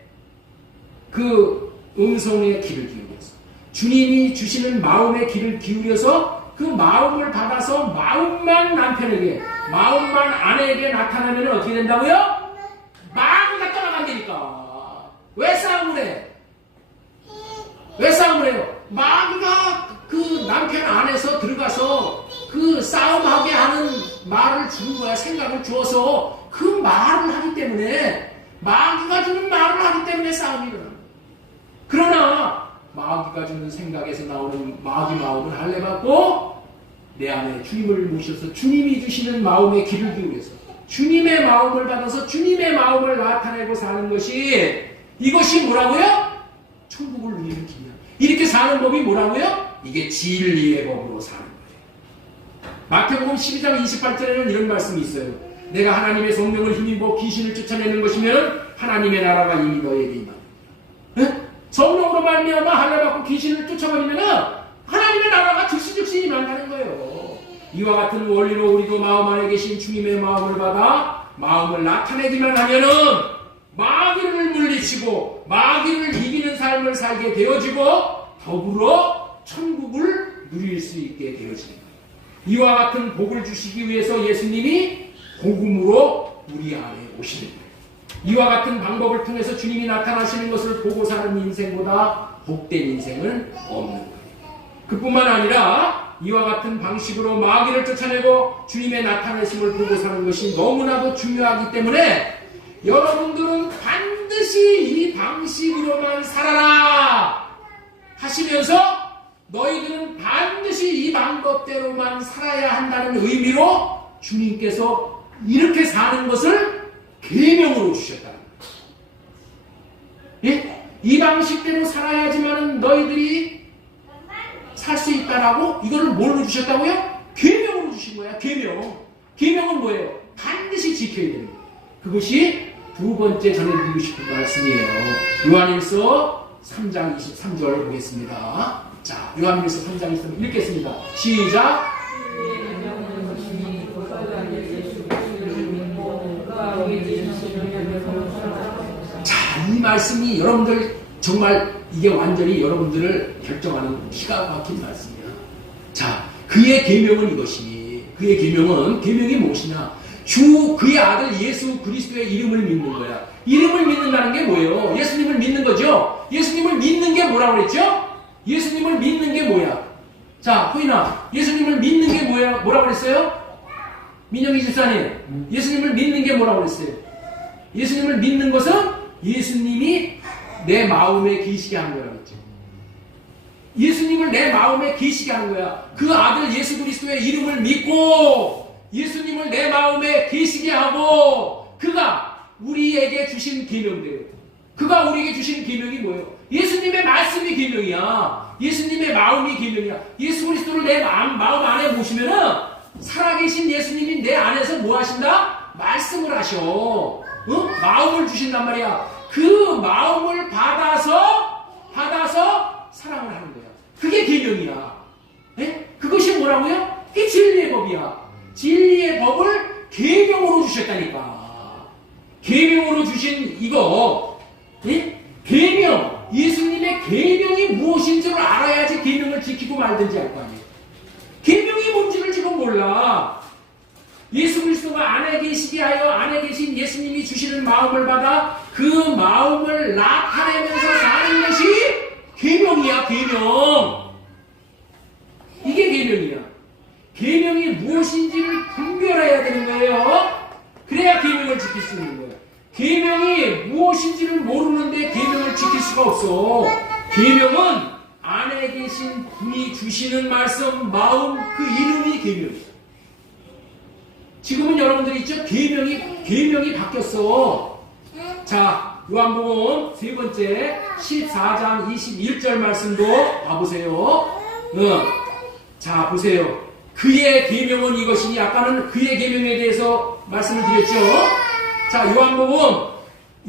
그 음성에 귀를 기울여서 주님이 주시는 마음에 귀를 기울여서 그 마음을 받아서 마음만 남편에게, 마음만 아내에게 나타나면 어떻게 된다고요? 마음이 떠나간다니까. 왜 싸움을 해? 왜 싸움을 해요? 마귀가 그 남편 안에서 들어가서 그 싸움하게 하는 말을 주는 거야. 생각을 주어서 그 말을 하기 때문에, 마귀가 주는 말을 하기 때문에 싸움이 일어나. 그러나 마귀가 주는 생각에서 나오는 마귀 마음을 할례 받고 내 안에 주님을 모셔서 주님이 주시는 마음에 귀를 기울여서 주님의 마음을 받아서 주님의 마음을 나타내고 사는 것이, 이것이 뭐라고요? 천국을 누리는 길이야. 이렇게 사는 법이 뭐라고요? 이게 진리의 법으로 사는 거예요. 마태복음 12장 28절에는 이런 말씀이 있어요. 내가 하나님의 성령을 힘입어 귀신을 쫓아내는 것이면 하나님의 나라가 이미 너에게 임한다. 성령으로 말미암아 할례 받고 귀신을 쫓아버리면 하나님의 나라가 즉시 임한다는 거예요. 이와 같은 원리로 우리도 마음 안에 계신 주님의 마음을 받아 마음을 나타내기만 하면은 마귀를 물리치고 마귀를 이기는 삶을 살게 되어지고 더불어 천국을 누릴 수 있게 되어지는 거예요. 이와 같은 복을 주시기 위해서 예수님이 복음으로 우리 안에 오시는 거예요. 이와 같은 방법을 통해서 주님이 나타나시는 것을 보고 사는 인생보다 복된 인생은 없는 거예요. 그뿐만 아니라 이와 같은 방식으로 마귀를 쫓아내고 주님의 나타내심을 보고 사는 것이 너무나도 중요하기 때문에 여러분들은 반드시 이 방식으로만 살아라 하시면서 너희들은 반드시 이 방법대로만 살아야 한다는 의미로 주님께서 이렇게 사는 것을 계명으로 주셨다는 거예요. 예? 이 방식대로 살아야지만 너희들이 살 수 있다라고 이거를 뭘로 주셨다고요? 계명으로 주신 거야. 계명. 계명은 뭐예요? 반드시 지켜야 되는 거예요. 그것이 두 번째 전해드리고 싶은 말씀이에요. 요한일서 3장 23절 보겠습니다. 자, 요한일서 3장 23절 읽겠습니다. 시작. 자, 이 말씀이 여러분들 정말 이게 완전히 여러분들을 결정하는 기가 막힌 말씀이야. 자, 그의 계명은 이것이니, 그의 계명이 무엇이냐? 그의 아들 예수 그리스도의 이름을 믿는 거야. 이름을 믿는다는 게 뭐예요? 예수님을 믿는 거죠. 예수님을 믿는 게 뭐라고 그랬죠? 예수님을 믿는 게 뭐야? 자, 호인아, 예수님을 믿는 게 뭐라고 그랬어요? 민영이 집사님, 예수님을 믿는 게 뭐라고 그랬어요? 예수님을 믿는 것은 예수님이 내 마음에 계시게 하는 거라고 했죠. 예수님을 내 마음에 계시게 하는 거야. 그 아들 예수 그리스도의 이름을 믿고 예수님을 내 마음에 계시게 하고, 그가 우리에게 주신 계명대로, 그가 우리에게 주신 계명이 뭐예요? 예수님의 말씀이 계명이야. 예수님의 마음이 계명이야. 예수 그리스도를 내 마음 안에 모시면은 살아계신 예수님이 내 안에서 뭐 하신다? 말씀을 하셔. 마음을 주신단 말이야. 그 마음을 받아서 사랑을 하는 거야. 그게 계명이야. 네? 그것이 뭐라고요? 이게 진리의 법이야. 진리의 법을 계명으로 주셨다니까. 계명으로 주신 이거, 네? 계명, 예수님의 계명이 무엇인지를 알아야지 계명을 지키고 말든지 할 거 아니에요. 계명이 뭔지를 지금 몰라. 예수 그리스도가 안에 계시게 하여 안에 계신 예수님이 주시는 마음을 받아 그 마음을 나타내면서 사는 것이 계명이야. 계명. 이게 계명이야. 계명이 무엇인지를 분별해야 되는 거예요. 그래야 계명을 지킬 수 있는 거예요. 계명이 무엇인지를 모르는데 계명을 지킬 수가 없어. 계명은 안에 계신 분이 주시는 말씀, 마음, 그 이름이 계명이야. 지금은 여러분들이 있죠? 계명이 바뀌었어. 자, 요한복음 세 번째 14장 21절 말씀도 봐보세요. 자, 보세요. 그의 계명은 이것이니, 아까는 그의 계명에 대해서 말씀을 드렸죠. 자,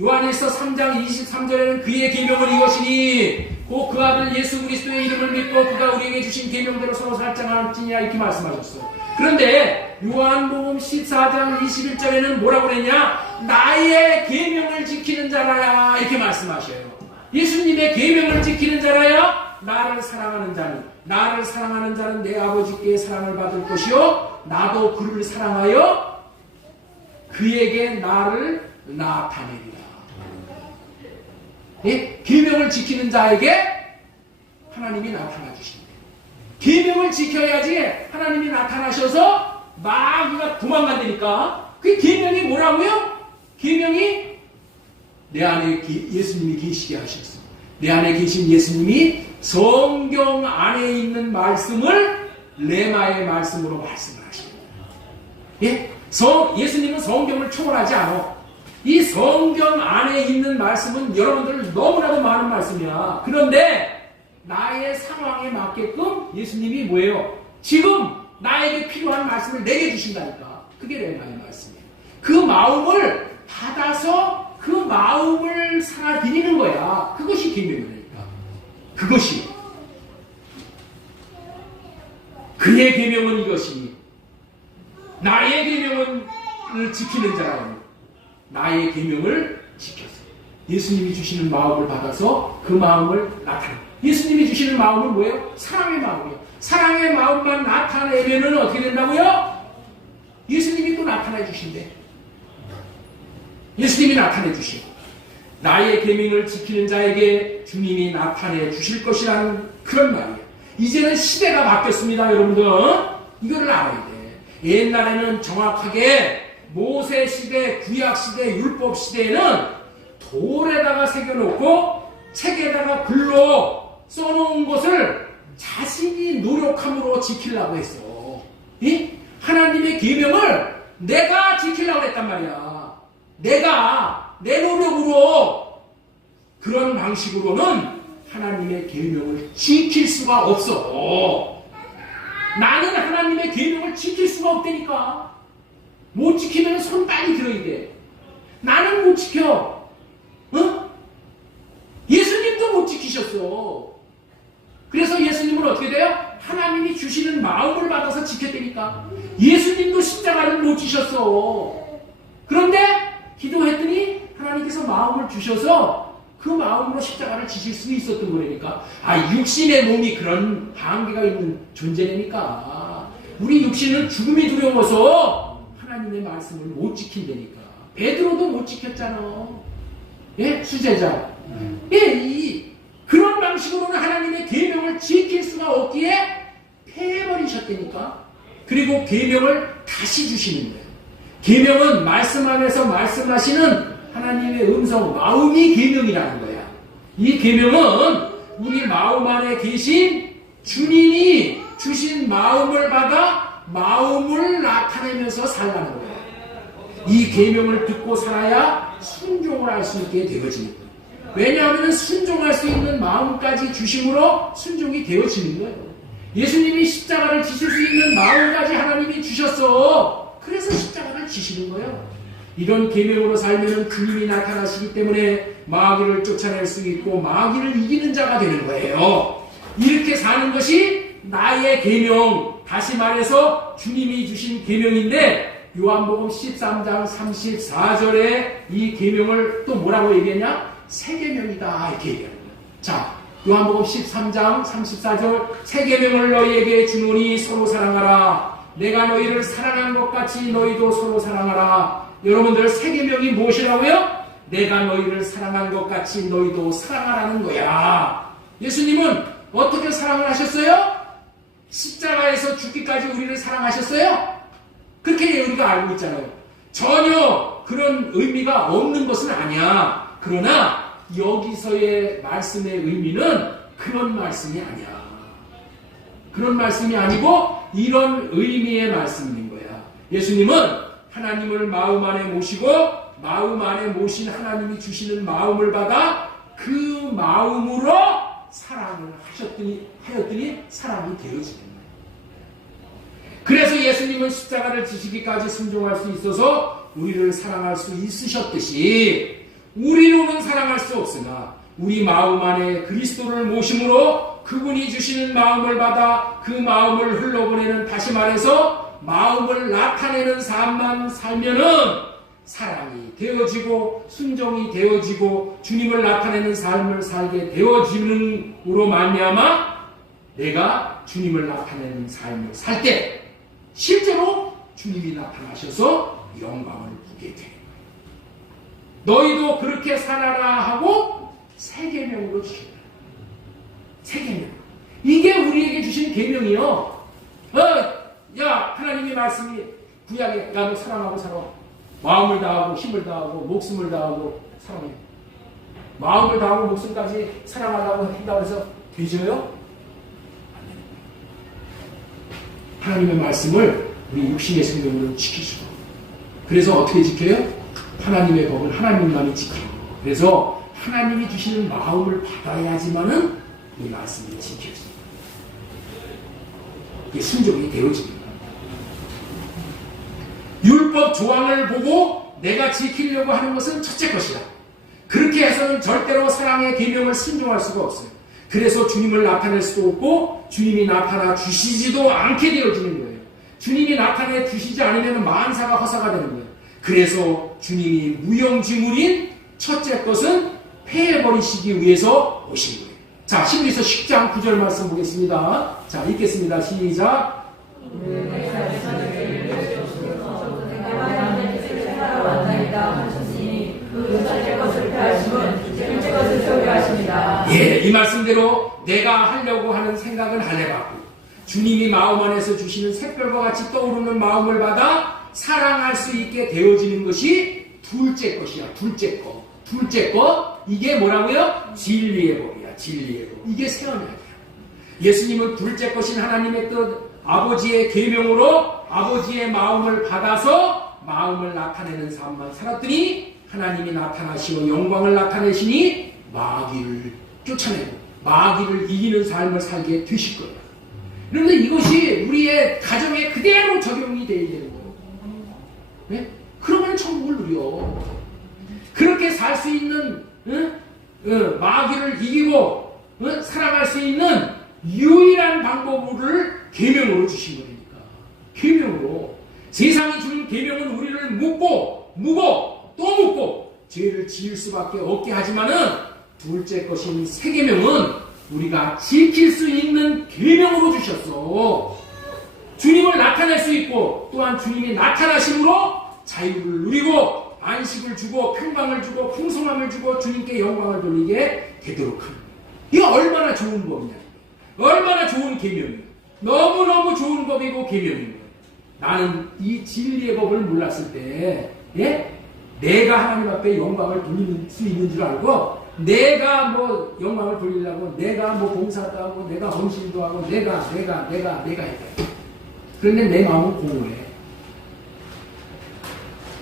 요한일서 3장 23절에는 그의 계명은 이것이니 곧 그 아들 예수 그리스도의 이름을 믿고 그가 우리에게 주신 계명대로 서로 살짝할지니라 이렇게 말씀하셨어요. 그런데 요한복음 14장 21절에는 뭐라고 그랬냐? 나의 계명을 지키는 자라야 이렇게 말씀하셔요. 예수님의 계명을 지키는 자라야 나를 사랑하는 자니, 나를 사랑하는 자는 내 아버지께 사랑을 받을 것이요 나도 그를 사랑하여 그에게 나를 나타내리라. 예? 계명을 지키는 자에게 하나님이 나타나 주신다. 계명을 지켜야지 하나님이 나타나셔서 마귀가 도망간다니까. 그 계명이 뭐라고요? 계명이 내 안에 예수님이 계시게 하셨어. 내 안에 계신 예수님이 성경 안에 있는 말씀을 레마의 말씀으로 말씀을 하십니다. 예? 예수님은 성경을 초월하지 않아. 이 성경 안에 있는 말씀은 여러분들 너무나도 많은 말씀이야. 그런데 나의 상황에 맞게끔 예수님이 뭐예요? 지금 나에게 필요한 말씀을 내게 주신다니까. 그게 레마의 말씀이에요. 그 마음을 받아서 그 마음을 살아드리는 거야. 그것이 계명이니까. 그것이 그의 계명은 이것이니 나의 계명을 지키는 자라니 나의 계명을 지켜서 예수님이 주시는 마음을 받아서 그 마음을 나타내. 예수님이 주시는 마음은 뭐예요? 사랑의 마음이에요. 사랑의 마음만 나타내면 어떻게 된다고요? 예수님이 또 나타내 주신대. 예수님이 나타내 주시고 나의 계명을 지키는 자에게 주님이 나타내 주실 것이라는 그런 말이에요. 이제는 시대가 바뀌었습니다, 여러분들. 이거를 알아야 돼. 옛날에는 정확하게 모세 시대, 구약 시대, 율법 시대에는 돌에다가 새겨놓고 책에다가 글로 써놓은 것을 자신이 노력함으로 지키려고 했어. 하나님의 계명을 내가 지키려고 했단 말이야. 내가 내 노력으로 그런 방식으로는 하나님의 계명을 지킬 수가 없어. 나는 하나님의 계명을 지킬 수가 없다니까. 못 지키면 손 빨리 들어야 돼. 나는 못 지켜. 예수님도 못 지키셨어. 그래서 예수님은 어떻게 돼요? 하나님이 주시는 마음을 받아서 지켰다니까. 예수님도 십자가를 못 지셨어. 그런데 기도했더니 하나님께서 마음을 주셔서 그 마음으로 십자가를 지실 수 있었던 거니까. 육신의 몸이 그런 한계가 있는 존재니까. 우리 육신은 죽음이 두려워서 하나님의 말씀을 못 지킨다니까. 베드로도 못 지켰잖아. 예? 수제자. 예, 그런 방식으로는 하나님의 계명을 지킬 수가 없기에 패해버리셨다니까. 그리고 계명을 다시 주시는 거예요. 계명은 말씀 안에서 말씀하시는 하나님의 음성, 마음이 계명이라는 거야. 이 계명은 우리 마음 안에 계신 주님이 주신 마음을 받아 마음을 나타내면서 살라는 거야. 이 계명을 듣고 살아야 순종을 할 수 있게 되어지는 거야. 왜냐하면 순종할 수 있는 마음까지 주심으로 순종이 되어지는 거예요. 예수님이 십자가를 지실 수 있는 마음까지 하나님이 주셨어. 그래서 십자가를 지시는 거예요. 이런 계명으로 살면 주님이 나타나시기 때문에 마귀를 쫓아낼 수 있고 마귀를 이기는 자가 되는 거예요. 이렇게 사는 것이 나의 계명, 다시 말해서 주님이 주신 계명인데, 요한복음 13장 34절에 이 계명을 또 뭐라고 얘기했냐? 새 계명이다 이렇게 얘기하는 거예요. 자, 요한복음 13장 34절 새 계명을 너희에게 주노니 서로 사랑하라. 내가 너희를 사랑한 것 같이 너희도 서로 사랑하라. 여러분들 새 계명이 무엇이라고요? 내가 너희를 사랑한 것 같이 너희도 사랑하라는 거야. 예수님은 어떻게 사랑을 하셨어요? 십자가에서 죽기까지 우리를 사랑하셨어요? 그렇게 우리가 알고 있잖아요. 전혀 그런 의미가 없는 것은 아니야. 그러나 여기서의 말씀의 의미는 그런 말씀이 아니야. 그런 말씀이 아니고 이런 의미의 말씀인 거야. 예수님은 하나님을 마음 안에 모시고 마음 안에 모신 하나님이 주시는 마음을 받아 그 마음으로 사랑을 하였더니 사랑이 되어지는 거예요. 그래서 예수님은 십자가를 지시기까지 순종할 수 있어서 우리를 사랑할 수 있으셨듯이 우리로는 사랑할 수 없으나 우리 마음 안에 그리스도를 모심으로 그분이 주시는 마음을 받아 그 마음을 흘러보내는, 다시 말해서 마음을 나타내는 삶만 살면은 사랑이 되어지고 순종이 되어지고 주님을 나타내는 삶을 살게 되어지는으로 말미암아 내가 주님을 나타내는 삶을 살 때 실제로 주님이 나타나셔서 영광을 보게 돼. 너희도 그렇게 살아라 하고 새 계명으로 주신다. 새 계명. 이게 우리에게 주신 계명이요. 야, 하나님의 말씀이 구약에 야, 너 사랑하고 살아. 마음을 다하고 힘을 다하고 목숨을 다하고 사랑해. 마음을 다하고 목숨까지 사랑하려고 한다고 해서 되져요? 하나님의 말씀을 우리 육신의 생명으로 지키시고, 그래서 어떻게 지켜요? 하나님의 법을 하나님만이 지키고, 그래서 하나님이 주시는 마음을 받아야지만은 이 말씀이 지켜집니다. 이게 순종이 되어집니다. 율법 조항을 보고 내가 지키려고 하는 것은 첫째 것이다. 그렇게 해서는 절대로 사랑의 계명을 순종할 수가 없어요. 그래서 주님을 나타낼 수도 없고 주님이 나타나 주시지도 않게 되어지는 거예요. 주님이 나타내 주시지 않으면 만사가 허사가 되는 거예요. 그래서 주님이 무용지물인 첫째 것은 폐해버리시기 위해서 오신 거예요. 자, 히브리서 10장 9절 말씀 보겠습니다. 자, 읽겠습니다. 시작. 예, 이 말씀대로 내가 하려고 하는 생각은 안 해봤고 주님이 마음 안에서 주시는 샛별과 같이 떠오르는 마음을 받아 사랑할 수 있게 되어지는 것이 둘째 것이야. 둘째 것. 둘째 것. 이게 뭐라고요? 진리의 법이야. 진리의 법. 이게 세워져야 돼요. 예수님은 둘째 것인 하나님의 뜻, 아버지의 계명으로 아버지의 마음을 받아서 마음을 나타내는 삶만 살았더니 하나님이 나타나시고 영광을 나타내시니 마귀를 쫓아내고 마귀를 이기는 삶을 살게 되실 거예요. 그런데 이것이 우리의 가정에 그대로 적용이 되어야 되는 거예요. 네? 그러면 천국을 누려. 그렇게 살 수 있는 마귀를 이기고 살아갈 수 있는 유일한 방법을 계명으로 주신 거니까. 계명으로. 세상이 주는 계명은 우리를 묻고 또 묻고 죄를 지을 수밖에 없게 하지만은 둘째 것인 새 계명은 우리가 지킬 수 있는 계명으로 주셨어. 주님을 나타낼 수 있고 또한 주님이 나타나심으로 자유를 누리고 안식을 주고 평강을 주고 풍성함을 주고 주님께 영광을 돌리게 되도록 합니다. 이거 얼마나 좋은 법이냐. 얼마나 좋은 계명이야. 너무너무 좋은 법이고 계명인 거예요. 나는 이 진리의 법을 몰랐을 때 내가 하나님 앞에 영광을 돌릴 수 있는 줄 알고 내가 뭐 영광을 돌리려고 내가 뭐 봉사도 하고 내가 헌신도 하고 내가 했다. 그런데 내 마음은 공허해.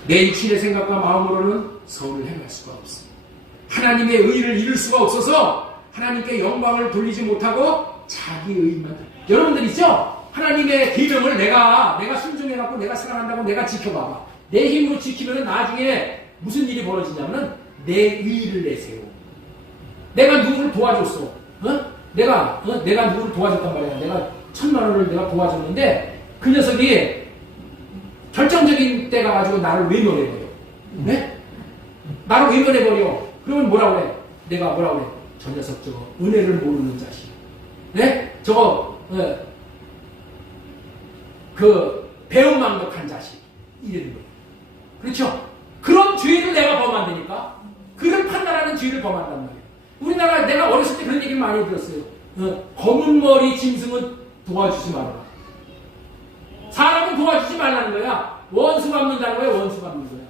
내 육신의 생각과 마음으로는 선을 행할 수가 없어. 하나님의 의를 이룰 수가 없어서 하나님께 영광을 돌리지 못하고 자기 의만. 여러분들 있죠? 하나님의 계명을 내가 순종해갖고 내가 사랑한다고 내가 지켜봐봐. 내 힘으로 지키면 나중에 무슨 일이 벌어지냐면 내 의를 내세요. 내가 누구를 도와줬어. 내가 누구를 도와줬단 말이야. 내가 1,000만 원을 내가 도와줬는데 그 녀석이 결정적인 때가 가지고 나를 외면해버려. 네? 나를 외면해버려. 그러면 뭐라 그래? 내가 뭐라 그래? 저 녀석 저거 은혜를 모르는 자식. 네? 저거 그 배은망덕한 자식. 이러는 거예요. 그렇죠? 그런 죄를 내가 범한 다니까. 그를 판단하는 죄를 범한단 말이에요. 우리나라 내가 어렸을 때 그런 얘기를 많이 들었어요. 검은 머리 짐승은 도와주지 말아라. 사람은 도와주지 말라는 거야. 원수 갚는다는 거야. 원수 갚는 거야.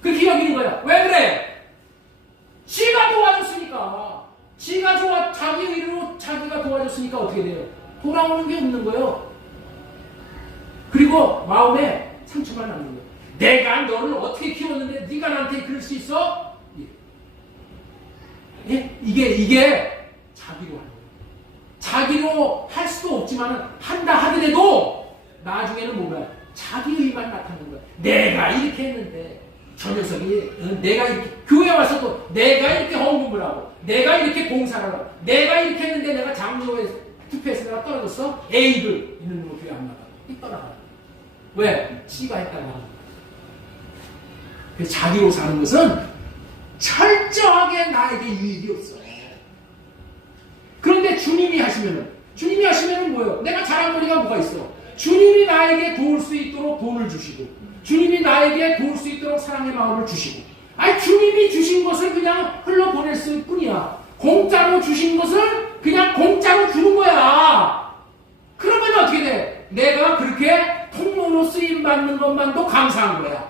그렇게 여기는 거야. 왜 그래? 지가 도와줬으니까. 지가 자기 의로 자기가 도와줬으니까 어떻게 돼요? 돌아오는 게 없는 거예요. 그리고 마음에 상처가 남는 거예요. 내가 너를 어떻게 키웠는데 네가 나한테 그럴 수 있어? 예? 이게 자기로 하는 거예요. 자기로 할 수도 없지만 한다 하더라도 나중에는 뭐가 자기 의만 나타나는 거야. 내가 이렇게 했는데 저 녀석이 내가 이렇게 교회 와서도 내가 이렇게 헌금을 하고 내가 이렇게 봉사를 하고 내가 이렇게 했는데 내가 장로에 투표해서 내가 떨어졌어? 에이들 있는 놈 교회 안 나가. 이 떠나가. 왜? 씨가 했다고 하는 거야. 그래서 자기로 사는 것은 철저하게 나에게 유익이 없어. 그런데 주님이 하시면은 뭐예요? 내가 잘한 거리가 뭐가 있어? 주님이 나에게 도울 수 있도록 돈을 주시고, 주님이 나에게 도울 수 있도록 사랑의 마음을 주시고, 아니, 주님이 주신 것을 그냥 흘러보낼 수 뿐이야. 공짜로 주신 것을 그냥 공짜로 주는 거야. 그러면 어떻게 돼? 내가 그렇게 통로로 쓰임받는 것만도 감사한 거야.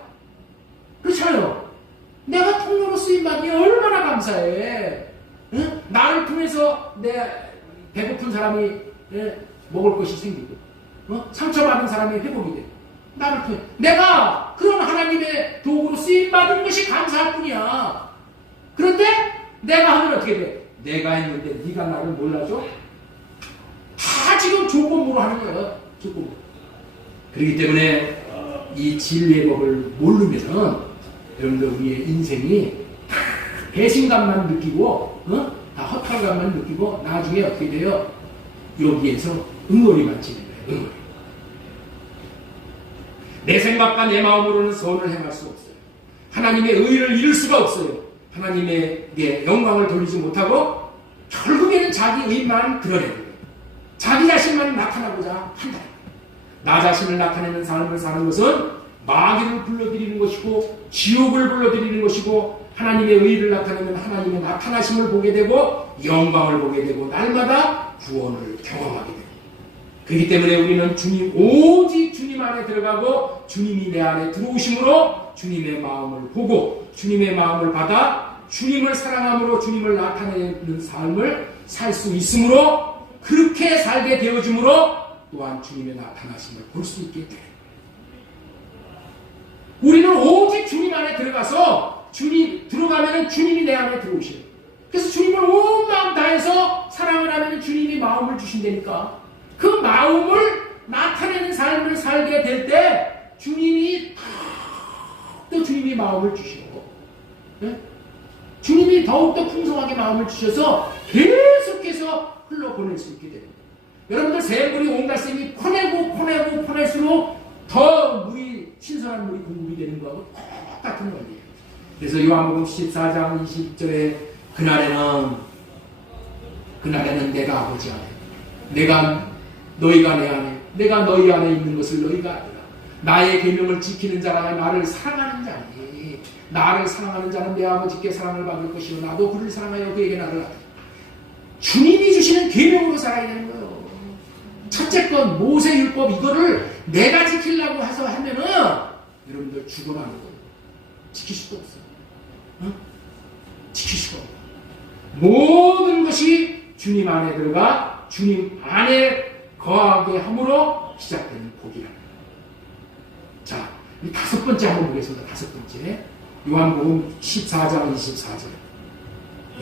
그렇잖아요. 내가 통로로 쓰임받니 얼마나 감사해. 응? 나를 통해서 내 배고픈 사람이 먹을 것이 생기고, 상처받은 사람이 회복이 되고, 나를 통해 내가 그런 하나님의 도구로 쓰임받은 것이 감사할 뿐이야. 그런데 내가 하면 어떻게 돼? 내가 했는데 네가 나를 몰라줘? 다 지금 조건부로 하는 거야. 조건부. 그렇기 때문에 이 진리의 법을 모르면은 여러분들 우리의 인생이 다 배신감만 느끼고 다 허탈감만 느끼고 나중에 어떻게 돼요? 여기에서 응어리만 치는 거예요. 응어리. 내 생각과 내 마음으로는 선을 행할 수 없어요. 하나님의 의를 이룰 수가 없어요. 하나님에게 영광을 돌리지 못하고 결국에는 자기 의만 드러내는 거예요. 자기 자신만 나타나고자 한다. 나 자신을 나타내는 삶을 사는 것은 마귀를 불러들이는 것이고 지옥을 불러들이는 것이고 하나님의 의를 나타내면 하나님의 나타나심을 보게 되고 영광을 보게 되고 날마다 구원을 경험하게 됩니다. 그렇기 때문에 우리는 오직 주님 안에 들어가고 주님이 내 안에 들어오심으로 주님의 마음을 보고 주님의 마음을 받아 주님을 사랑함으로 주님을 나타내는 삶을 살 수 있으므로 그렇게 살게 되어짐으로 또한 주님의 나타나심을 볼 수 있게 돼요. 우리는 오직 주님 안에 들어가서 들어가면 주님이 내 안에 들어오셔요. 그래서 주님을 온 마음 다해서 사랑을 하면 주님이 마음을 주신다니까. 그 마음을 나타내는 삶을 살게 될 때 주님이 또 주님이 마음을 주시고 주님이 더욱더 풍성하게 마음을 주셔서 계속해서 흘러보낼 수 있게 됩니다. 여러분들 샘물이 온달샘이 퍼낼수록 더 물이 신선한 물이 공급이 되는 거하고 똑같은 원리예요. 그래서 요한복음 14장 20절에 그날에는 내가 아버지 안에 너희가 내 안에 내가 너희 안에 있는 것을 너희가 알라. 나의 계명을 지키는 자라. 나를 사랑하는 자니 나를 사랑하는 자는 내 아버지께 사랑을 받을 것이요 나도 그를 사랑하여 그에게 나를 알라. 주님이 주시는 계명으로 살아야 되는 거예요. 첫째 건 모세율법 이거를 내가 지키려고 해서 하면은 여러분들 죽어나는 거예요. 지킬 수도 없어요. 지킬 수가 없어요. 모든 것이 주님 안에 들어가 주님 안에 거하게 함으로 시작되는 복이라는 거예요. 자, 이 다섯 번째 한번 보겠습니다. 다섯 번째. 요한복음 14장 24절.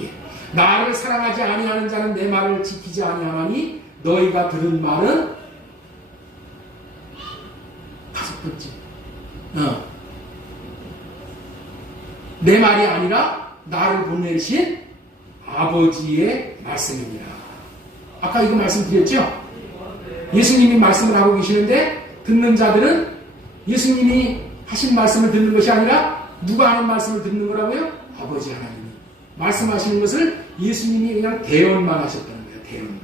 예. 나를 사랑하지 아니하는 자는 내 말을 지키지 아니하나니 너희가 들은 말은 다섯 번째. 내 말이 아니라 나를 보내신 아버지의 말씀입니다. 아까 이거 말씀드렸죠? 예수님이 말씀을 하고 계시는데 듣는 자들은 예수님이 하신 말씀을 듣는 것이 아니라 누가 하는 말씀을 듣는 거라고요? 아버지 하나님이 말씀하시는 것을 예수님이 그냥 대언만 하셨다는 거예요. 대언만.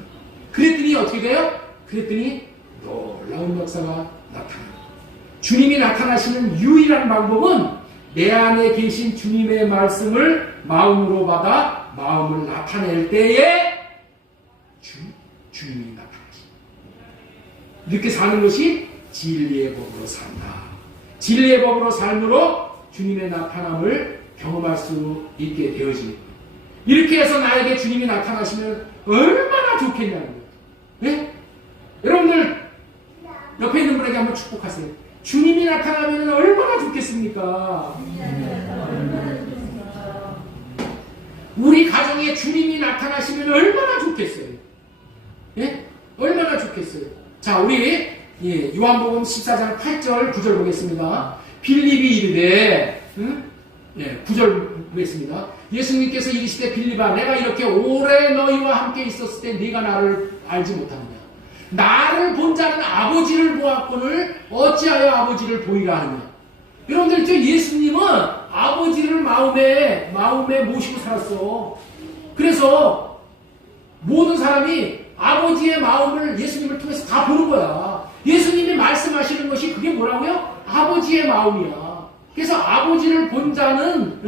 그랬더니 어떻게 돼요? 그랬더니 놀라운 역사가 나타나요. 주님이 나타나시는 유일한 방법은 내 안에 계신 주님의 말씀을 마음으로 받아 마음을 나타낼 때에 주님이 나타나십니다. 이렇게 사는 것이 진리의 법으로 산다. 진리의 법으로 삶으로 주님의 나타남을 경험할 수 있게 되어집니다. 이렇게 해서 나에게 주님이 나타나시면 얼마나 좋겠냐는 거예요. 네? 여러분들 옆에 있는 분에게 한번 축복하세요. 주님이 나타나면 얼마나 좋겠습니까? 우리 가정에 주님이 나타나시면 얼마나 좋겠어요. 예? 얼마나 좋겠어요. 자, 우리 예, 요한복음 14장 8절 9절 보겠습니다. 빌립이 이르되 예, 9절 보겠습니다. 예수님께서 이르시되 빌립아 내가 이렇게 오래 너희와 함께 있었을 때 네가 나를 알지 못하느냐. 나를 본 자는 아버지를 보았거늘 어찌하여 아버지를 보이라 하느냐. 여러분들 저 예수님은 아버지를 마음에 모시고 살았어. 그래서 모든 사람이 아버지의 마음을 예수님을 통해서 다 보는 거야. 예수님이 말씀하시는 것이 그게 뭐라고요? 아버지의 마음이야. 그래서 아버지를 본 자는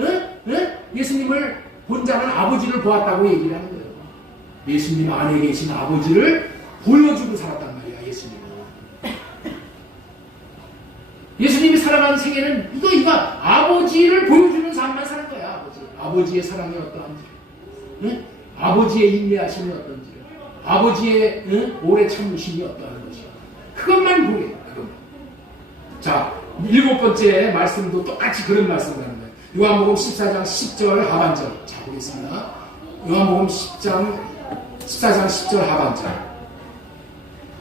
예수님을 본 자는 아버지를 보았다고 얘기를 하는 거예요. 예수님 안에 계신 아버지를 보여주고 살았단 말이야. 예수님이 살아가는 생애는 이거 아버지를 보여주는 삶만 사는 거야. 아버지의 사랑이 어떠한지, 아버지의 인내하심이 어떤지, 아버지의 오래 참으심이 어떠한 것이야. 그것만 보게. 그것만. 자, 7번째 말씀도 똑같이 그런 말씀을 하는 거예요. 요한복음 14장 10절 하반절. 자, 보겠습니다. 요한복음 14장 10절 하반절.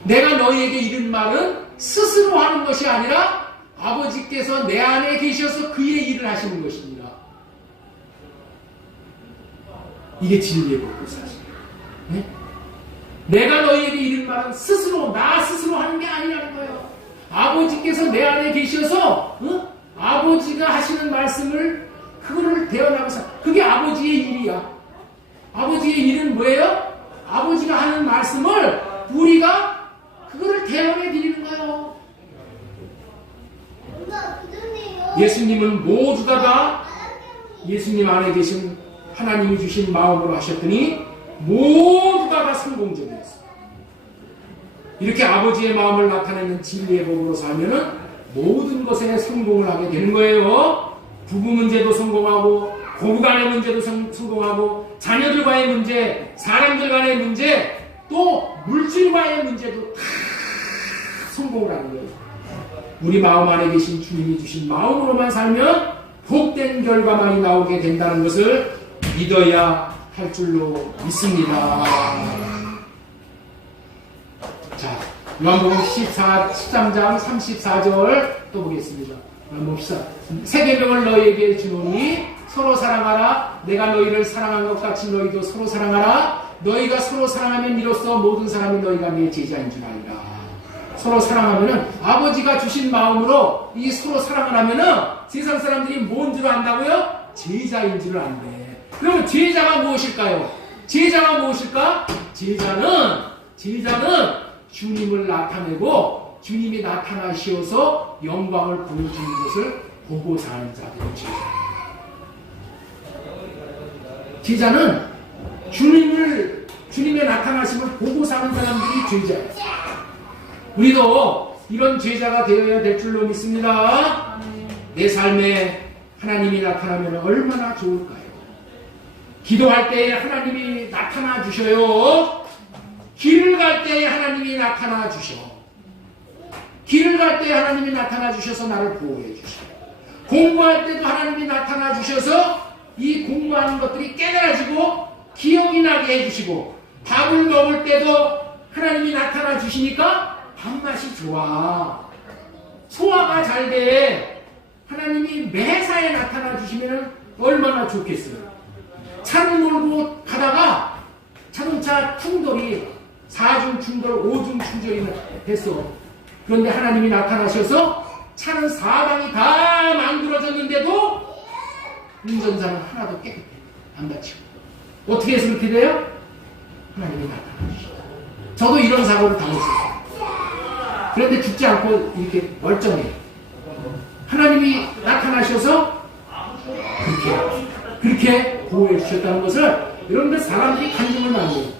내가 너희에게 이른 말은 스스로 하는 것이 아니라 아버지께서 내 안에 계셔서 그의 일을 하시는 것입니다. 이게 진리의 법이에요, 사실. 네? 내가 너희에게 이른 말은 나 스스로 하는 게 아니라는 거예요. 아버지께서 내 안에 계셔서 아버지가 하시는 말씀을 그거를 대언하면서 그게 아버지의 일이야. 아버지의 일은 뭐예요? 아버지가 하는 말씀을 우리가 그거를 대언해 드리는 거예요. 예수님은 모두가 다 예수님 안에 계신 하나님이 주신 마음으로 하셨더니 모두가 다 성공적이었어요. 이렇게 아버지의 마음을 나타내는 진리의 법으로 살면은 모든 것에 성공을 하게 되는 거예요. 부부 문제도 성공하고 고부간의 문제도 성공하고 자녀들과의 문제, 사람들 간의 문제, 또 물질과의 문제도 다 성공을 하는 거예요. 우리 마음 안에 계신 주님이 주신 마음으로만 살면 복된 결과만이 나오게 된다는 것을 믿어야 할 줄로 믿습니다. 자, 요한복음 13장 34절 또 보겠습니다. 봅시다. 새 계명을 너희에게 주노니 서로 사랑하라. 내가 너희를 사랑한 것 같이 너희도 서로 사랑하라. 너희가 서로 사랑하면 이로써 모든 사람이 너희가 내 제자인 줄 알라. 서로 사랑하면은 아버지가 주신 마음으로 이 서로 사랑을 하면은 세상 사람들이 뭔 줄 안다고요? 제자인 줄 안대. 그러면 제자가 무엇일까요? 제자가 무엇일까? 제자는 주님을 나타내고 주님이 나타나시어서 영광을 보여주는 것을 보고 사는 자들이 제자. 제자는 주님의 나타나심을 보고 사는 사람들이 제자예요. 우리도 이런 제자가 되어야 될 줄로 믿습니다. 내 삶에 하나님이 나타나면 얼마나 좋을까요? 기도할 때에 하나님이 나타나 주셔요. 길을 갈 때에 하나님이 나타나 주셔. 길을 갈 때에 하나님이 나타나 주셔서 나를 보호해 주셔. 공부할 때도 하나님이 나타나 주셔서 이 공부하는 것들이 깨달아지고 기억이 나게 해주시고, 밥을 먹을 때도 하나님이 나타나 주시니까 밥맛이 좋아. 소화가 잘 돼. 하나님이 매사에 나타나 주시면 얼마나 좋겠어요. 차를 몰고 가다가 자동차 충돌이 4중 충돌, 5중 충돌이 됐어. 그런데 하나님이 나타나셔서 차는 4방이 다 망들어졌는데도 운전자는 하나도 깨끗해. 안 다치고. 어떻게 해서 그렇게 돼요? 하나님이 나타나주시죠. 저도 이런 사고를 당했어요. 그런데 죽지 않고 이렇게 멀쩡해. 하나님이 나타나셔서 그렇게 보호해 주셨다는 것을 여러분들 사람들이 간증을 많이 해요.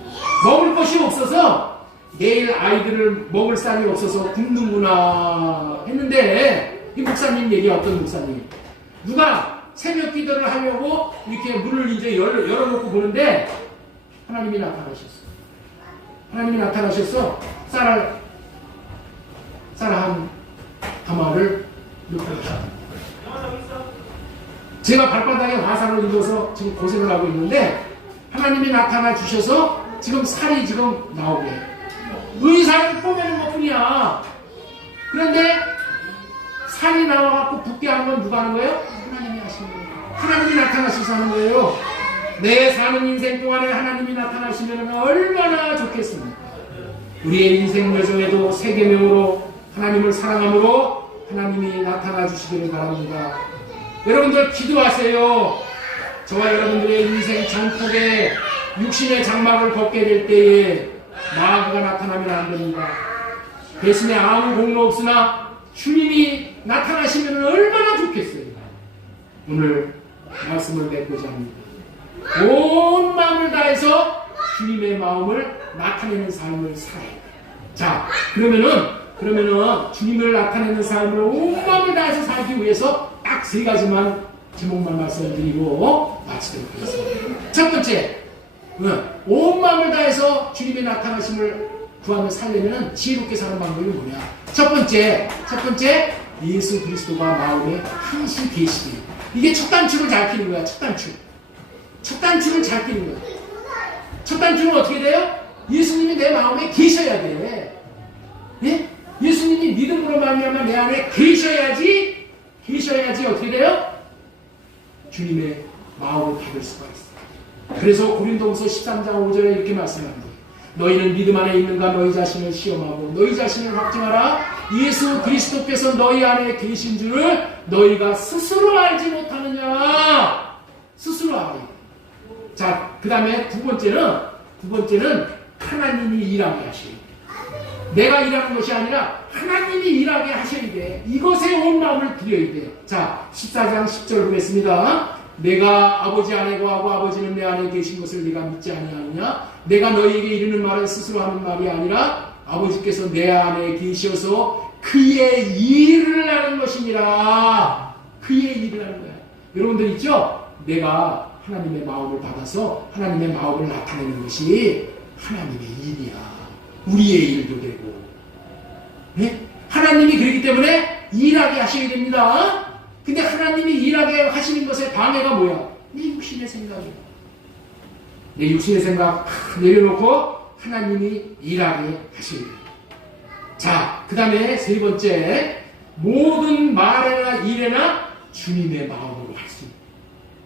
먹을 것이 없어서 내일 아이들을 먹을 쌀이 없어서 굶는구나 했는데, 이 목사님 얘기, 어떤 목사님, 누가 새벽 기도를 하려고 이렇게 문을 이제 열어놓고 보는데 하나님이 나타나셨어요. 하나님이 나타나셔서 쌀 한 가마를 넣고 하셨어요. 제가 발바닥에 화상을 입어서 지금 고생을 하고 있는데 하나님이 나타나 주셔서 지금 살이 지금 나오게 해요. 의사는 뽀매는 것 뿐이야. 그런데 산이 나와갖고 붙게 하는 건 누가 하는 거예요? 하나님이 하시는 거예요. 하나님이 나타나셔서 하는 거예요. 내 사는 인생 동안에 하나님이 나타나시면 얼마나 좋겠습니까? 우리의 인생 여정에도 세계명으로 하나님을 사랑함으로 하나님이 나타나 주시기를 바랍니다. 여러분들 기도하세요. 저와 여러분들의 인생 장폭에 육신의 장막을 벗게 될 때에 마귀가 나타나면 안 됩니다. 대신에 아무 공로 없으나 주님이 나타나시면 얼마나 좋겠어요. 오늘 말씀을 맺고자 합니다. 온 마음을 다해서 주님의 마음을 나타내는 삶을 살아야 돼요. 자, 그러면은 주님을 나타내는 삶을 온 마음을 다해서 살기 위해서 딱 세 가지만 제목만 말씀드리고 마치도록 하겠습니다. 첫 번째, 온 마음을 다해서 주님의 나타나심을 구하며 살려면 지혜롭게 사는 방법이 뭐냐? 첫 번째, 예수 그리스도가 마음에 항시 계시기. 이게 첫 단추를 잘 끼는 거야. 첫 단추를 잘 끼는 거야. 첫 단추는 어떻게 돼요? 예수님이 내 마음에 계셔야 돼. 예? 예수님이 믿음으로 말미암아 내 안에 계셔야지 어떻게 돼요? 주님의 마음을 받을 수가 있어요. 그래서 고린도후서 13장 5절에 이렇게 말씀합니다. 너희는 믿음 안에 있는가 너희 자신을 시험하고 너희 자신을 확증하라. 예수 그리스도께서 너희 안에 계신 줄을 너희가 스스로 알지 못하느냐. 스스로 알아야 돼. 자, 그 다음에 두 번째는 하나님이 일하게 하셔야 돼. 내가 일하는 것이 아니라 하나님이 일하게 하셔야 돼. 이것에 온 마음을 드려야 돼. 자, 14장 10절 보겠습니다. 내가 아버지 안에 거하고 아버지는 내 안에 계신 것을 네가 믿지 아니하느냐? 내가 너희에게 이르는 말은 스스로 하는 말이 아니라 아버지께서 내 안에 계셔서 그의 일을 하는 것이니라. 그의 일을 하는 거야. 여러분들 있죠? 내가 하나님의 마음을 받아서 하나님의 마음을 나타내는 것이 하나님의 일이야. 우리의 일도 되고. 네? 하나님이 그렇기 때문에 일하게 하셔야 됩니다. 근데 하나님이 일하게 하시는 것의 방해가 뭐야? 내 육신의 생각이야. 내 육신의 생각 내려놓고 하나님이 일하게 하셔야 돼요. 자, 그 다음에 세 번째, 모든 말에나 일에나 주님의 마음으로 할 수 있는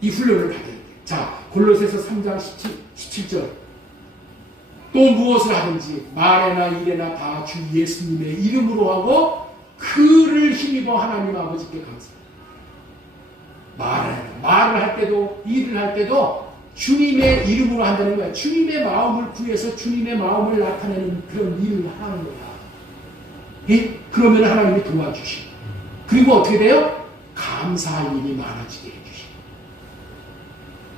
이 훈련을 받아야 돼요. 자, 골로새서 3장 17절. 또 무엇을 하든지 말에나 일에나 다 주 예수님의 이름으로 하고 그를 힘입어 하나님 아버지께 감사합니다. 말을 할 때도 일을 할 때도 주님의 이름으로 한다는 거야. 주님의 마음을 구해서 주님의 마음을 나타내는 그런 일을 하는 거야. 예? 그러면 하나님이 도와주시고 그리고 어떻게 돼요? 감사할 일이 많아지게 해주시고.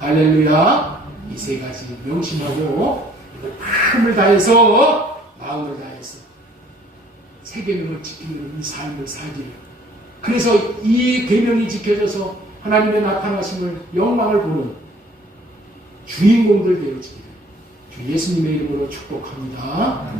할렐루야. 이 세 가지 명심하고 마음을 다해서 세계명을 지키는 이 삶을 살기를. 그래서 이 계명이 지켜져서 하나님의 나타나심을 영광을 보는 주인공들 되어지기를 주 예수님의 이름으로 축복합니다.